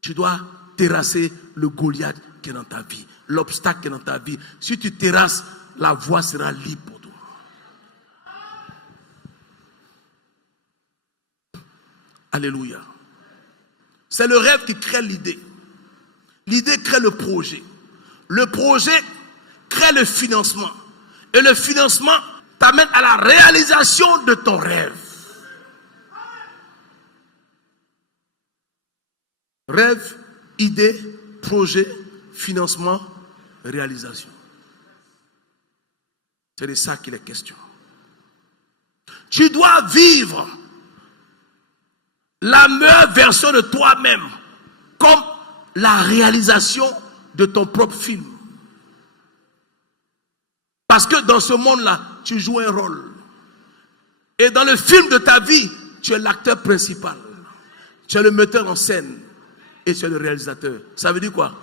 Tu dois terrasser le Goliath qui est dans ta vie, l'obstacle qui est dans ta vie. Si tu terrasses, la voie sera libre pour toi. Alléluia. C'est le rêve qui crée l'idée. L'idée crée le projet. Le projet crée le financement. Et le financement t'amène à la réalisation de ton rêve. Rêve, idée, projet, financement, réalisation. C'est de ça qu'il est question. Tu dois vivre la meilleure version de toi-même comme la réalisation de ton propre film. Parce que dans ce monde-là, tu joues un rôle. Et dans le film de ta vie, tu es l'acteur principal. Tu es le metteur en scène. Et tu es le réalisateur. Ça veut dire quoi?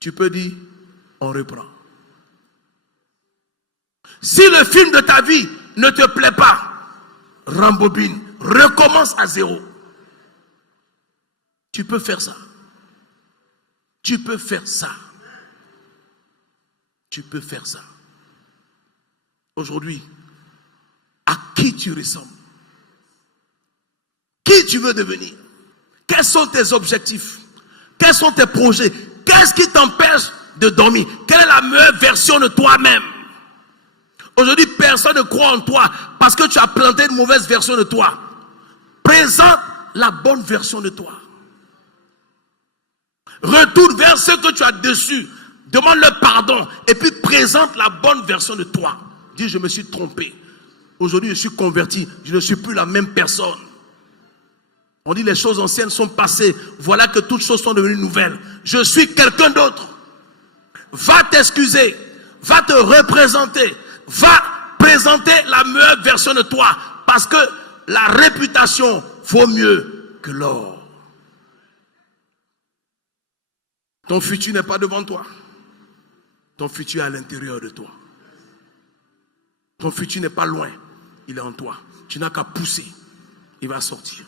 Tu peux dire, on reprend. Si le film de ta vie ne te plaît pas, rembobine, recommence à zéro. Tu peux faire ça. Tu peux faire ça. Tu peux faire ça. Aujourd'hui, à qui tu ressembles? Qui tu veux devenir? Quels sont tes objectifs? Quels sont tes projets? Qu'est-ce qui t'empêche de dormir? Quelle est la meilleure version de toi-même? Aujourd'hui, personne ne croit en toi parce que tu as planté une mauvaise version de toi. Présente la bonne version de toi. Retourne vers ceux que tu as déçus. Demande-leur pardon. Et puis présente la bonne version de toi. Dis, je me suis trompé. Aujourd'hui, je suis converti. Je ne suis plus la même personne. On dit les choses anciennes sont passées. Voilà que toutes choses sont devenues nouvelles. Je suis quelqu'un d'autre. Va t'excuser. Va te représenter. Va présenter la meilleure version de toi. Parce que la réputation vaut mieux que l'or. Ton futur n'est pas devant toi. Ton futur est à l'intérieur de toi. Ton futur n'est pas loin. Il est en toi. Tu n'as qu'à pousser. Il va sortir.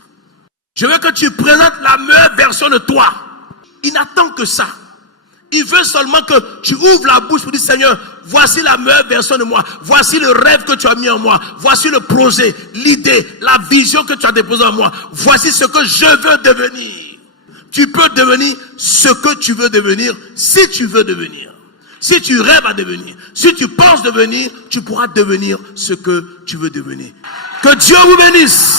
Je veux que tu présentes la meilleure version de toi. Il n'attend que ça. Il veut seulement que tu ouvres la bouche pour dire, Seigneur, voici la meilleure version de moi. Voici le rêve que tu as mis en moi. Voici le projet, l'idée, la vision que tu as déposée en moi. Voici ce que je veux devenir. Tu peux devenir ce que tu veux devenir si tu veux devenir. Si tu rêves à devenir, si tu penses devenir, tu pourras devenir ce que tu veux devenir. Que Dieu vous bénisse.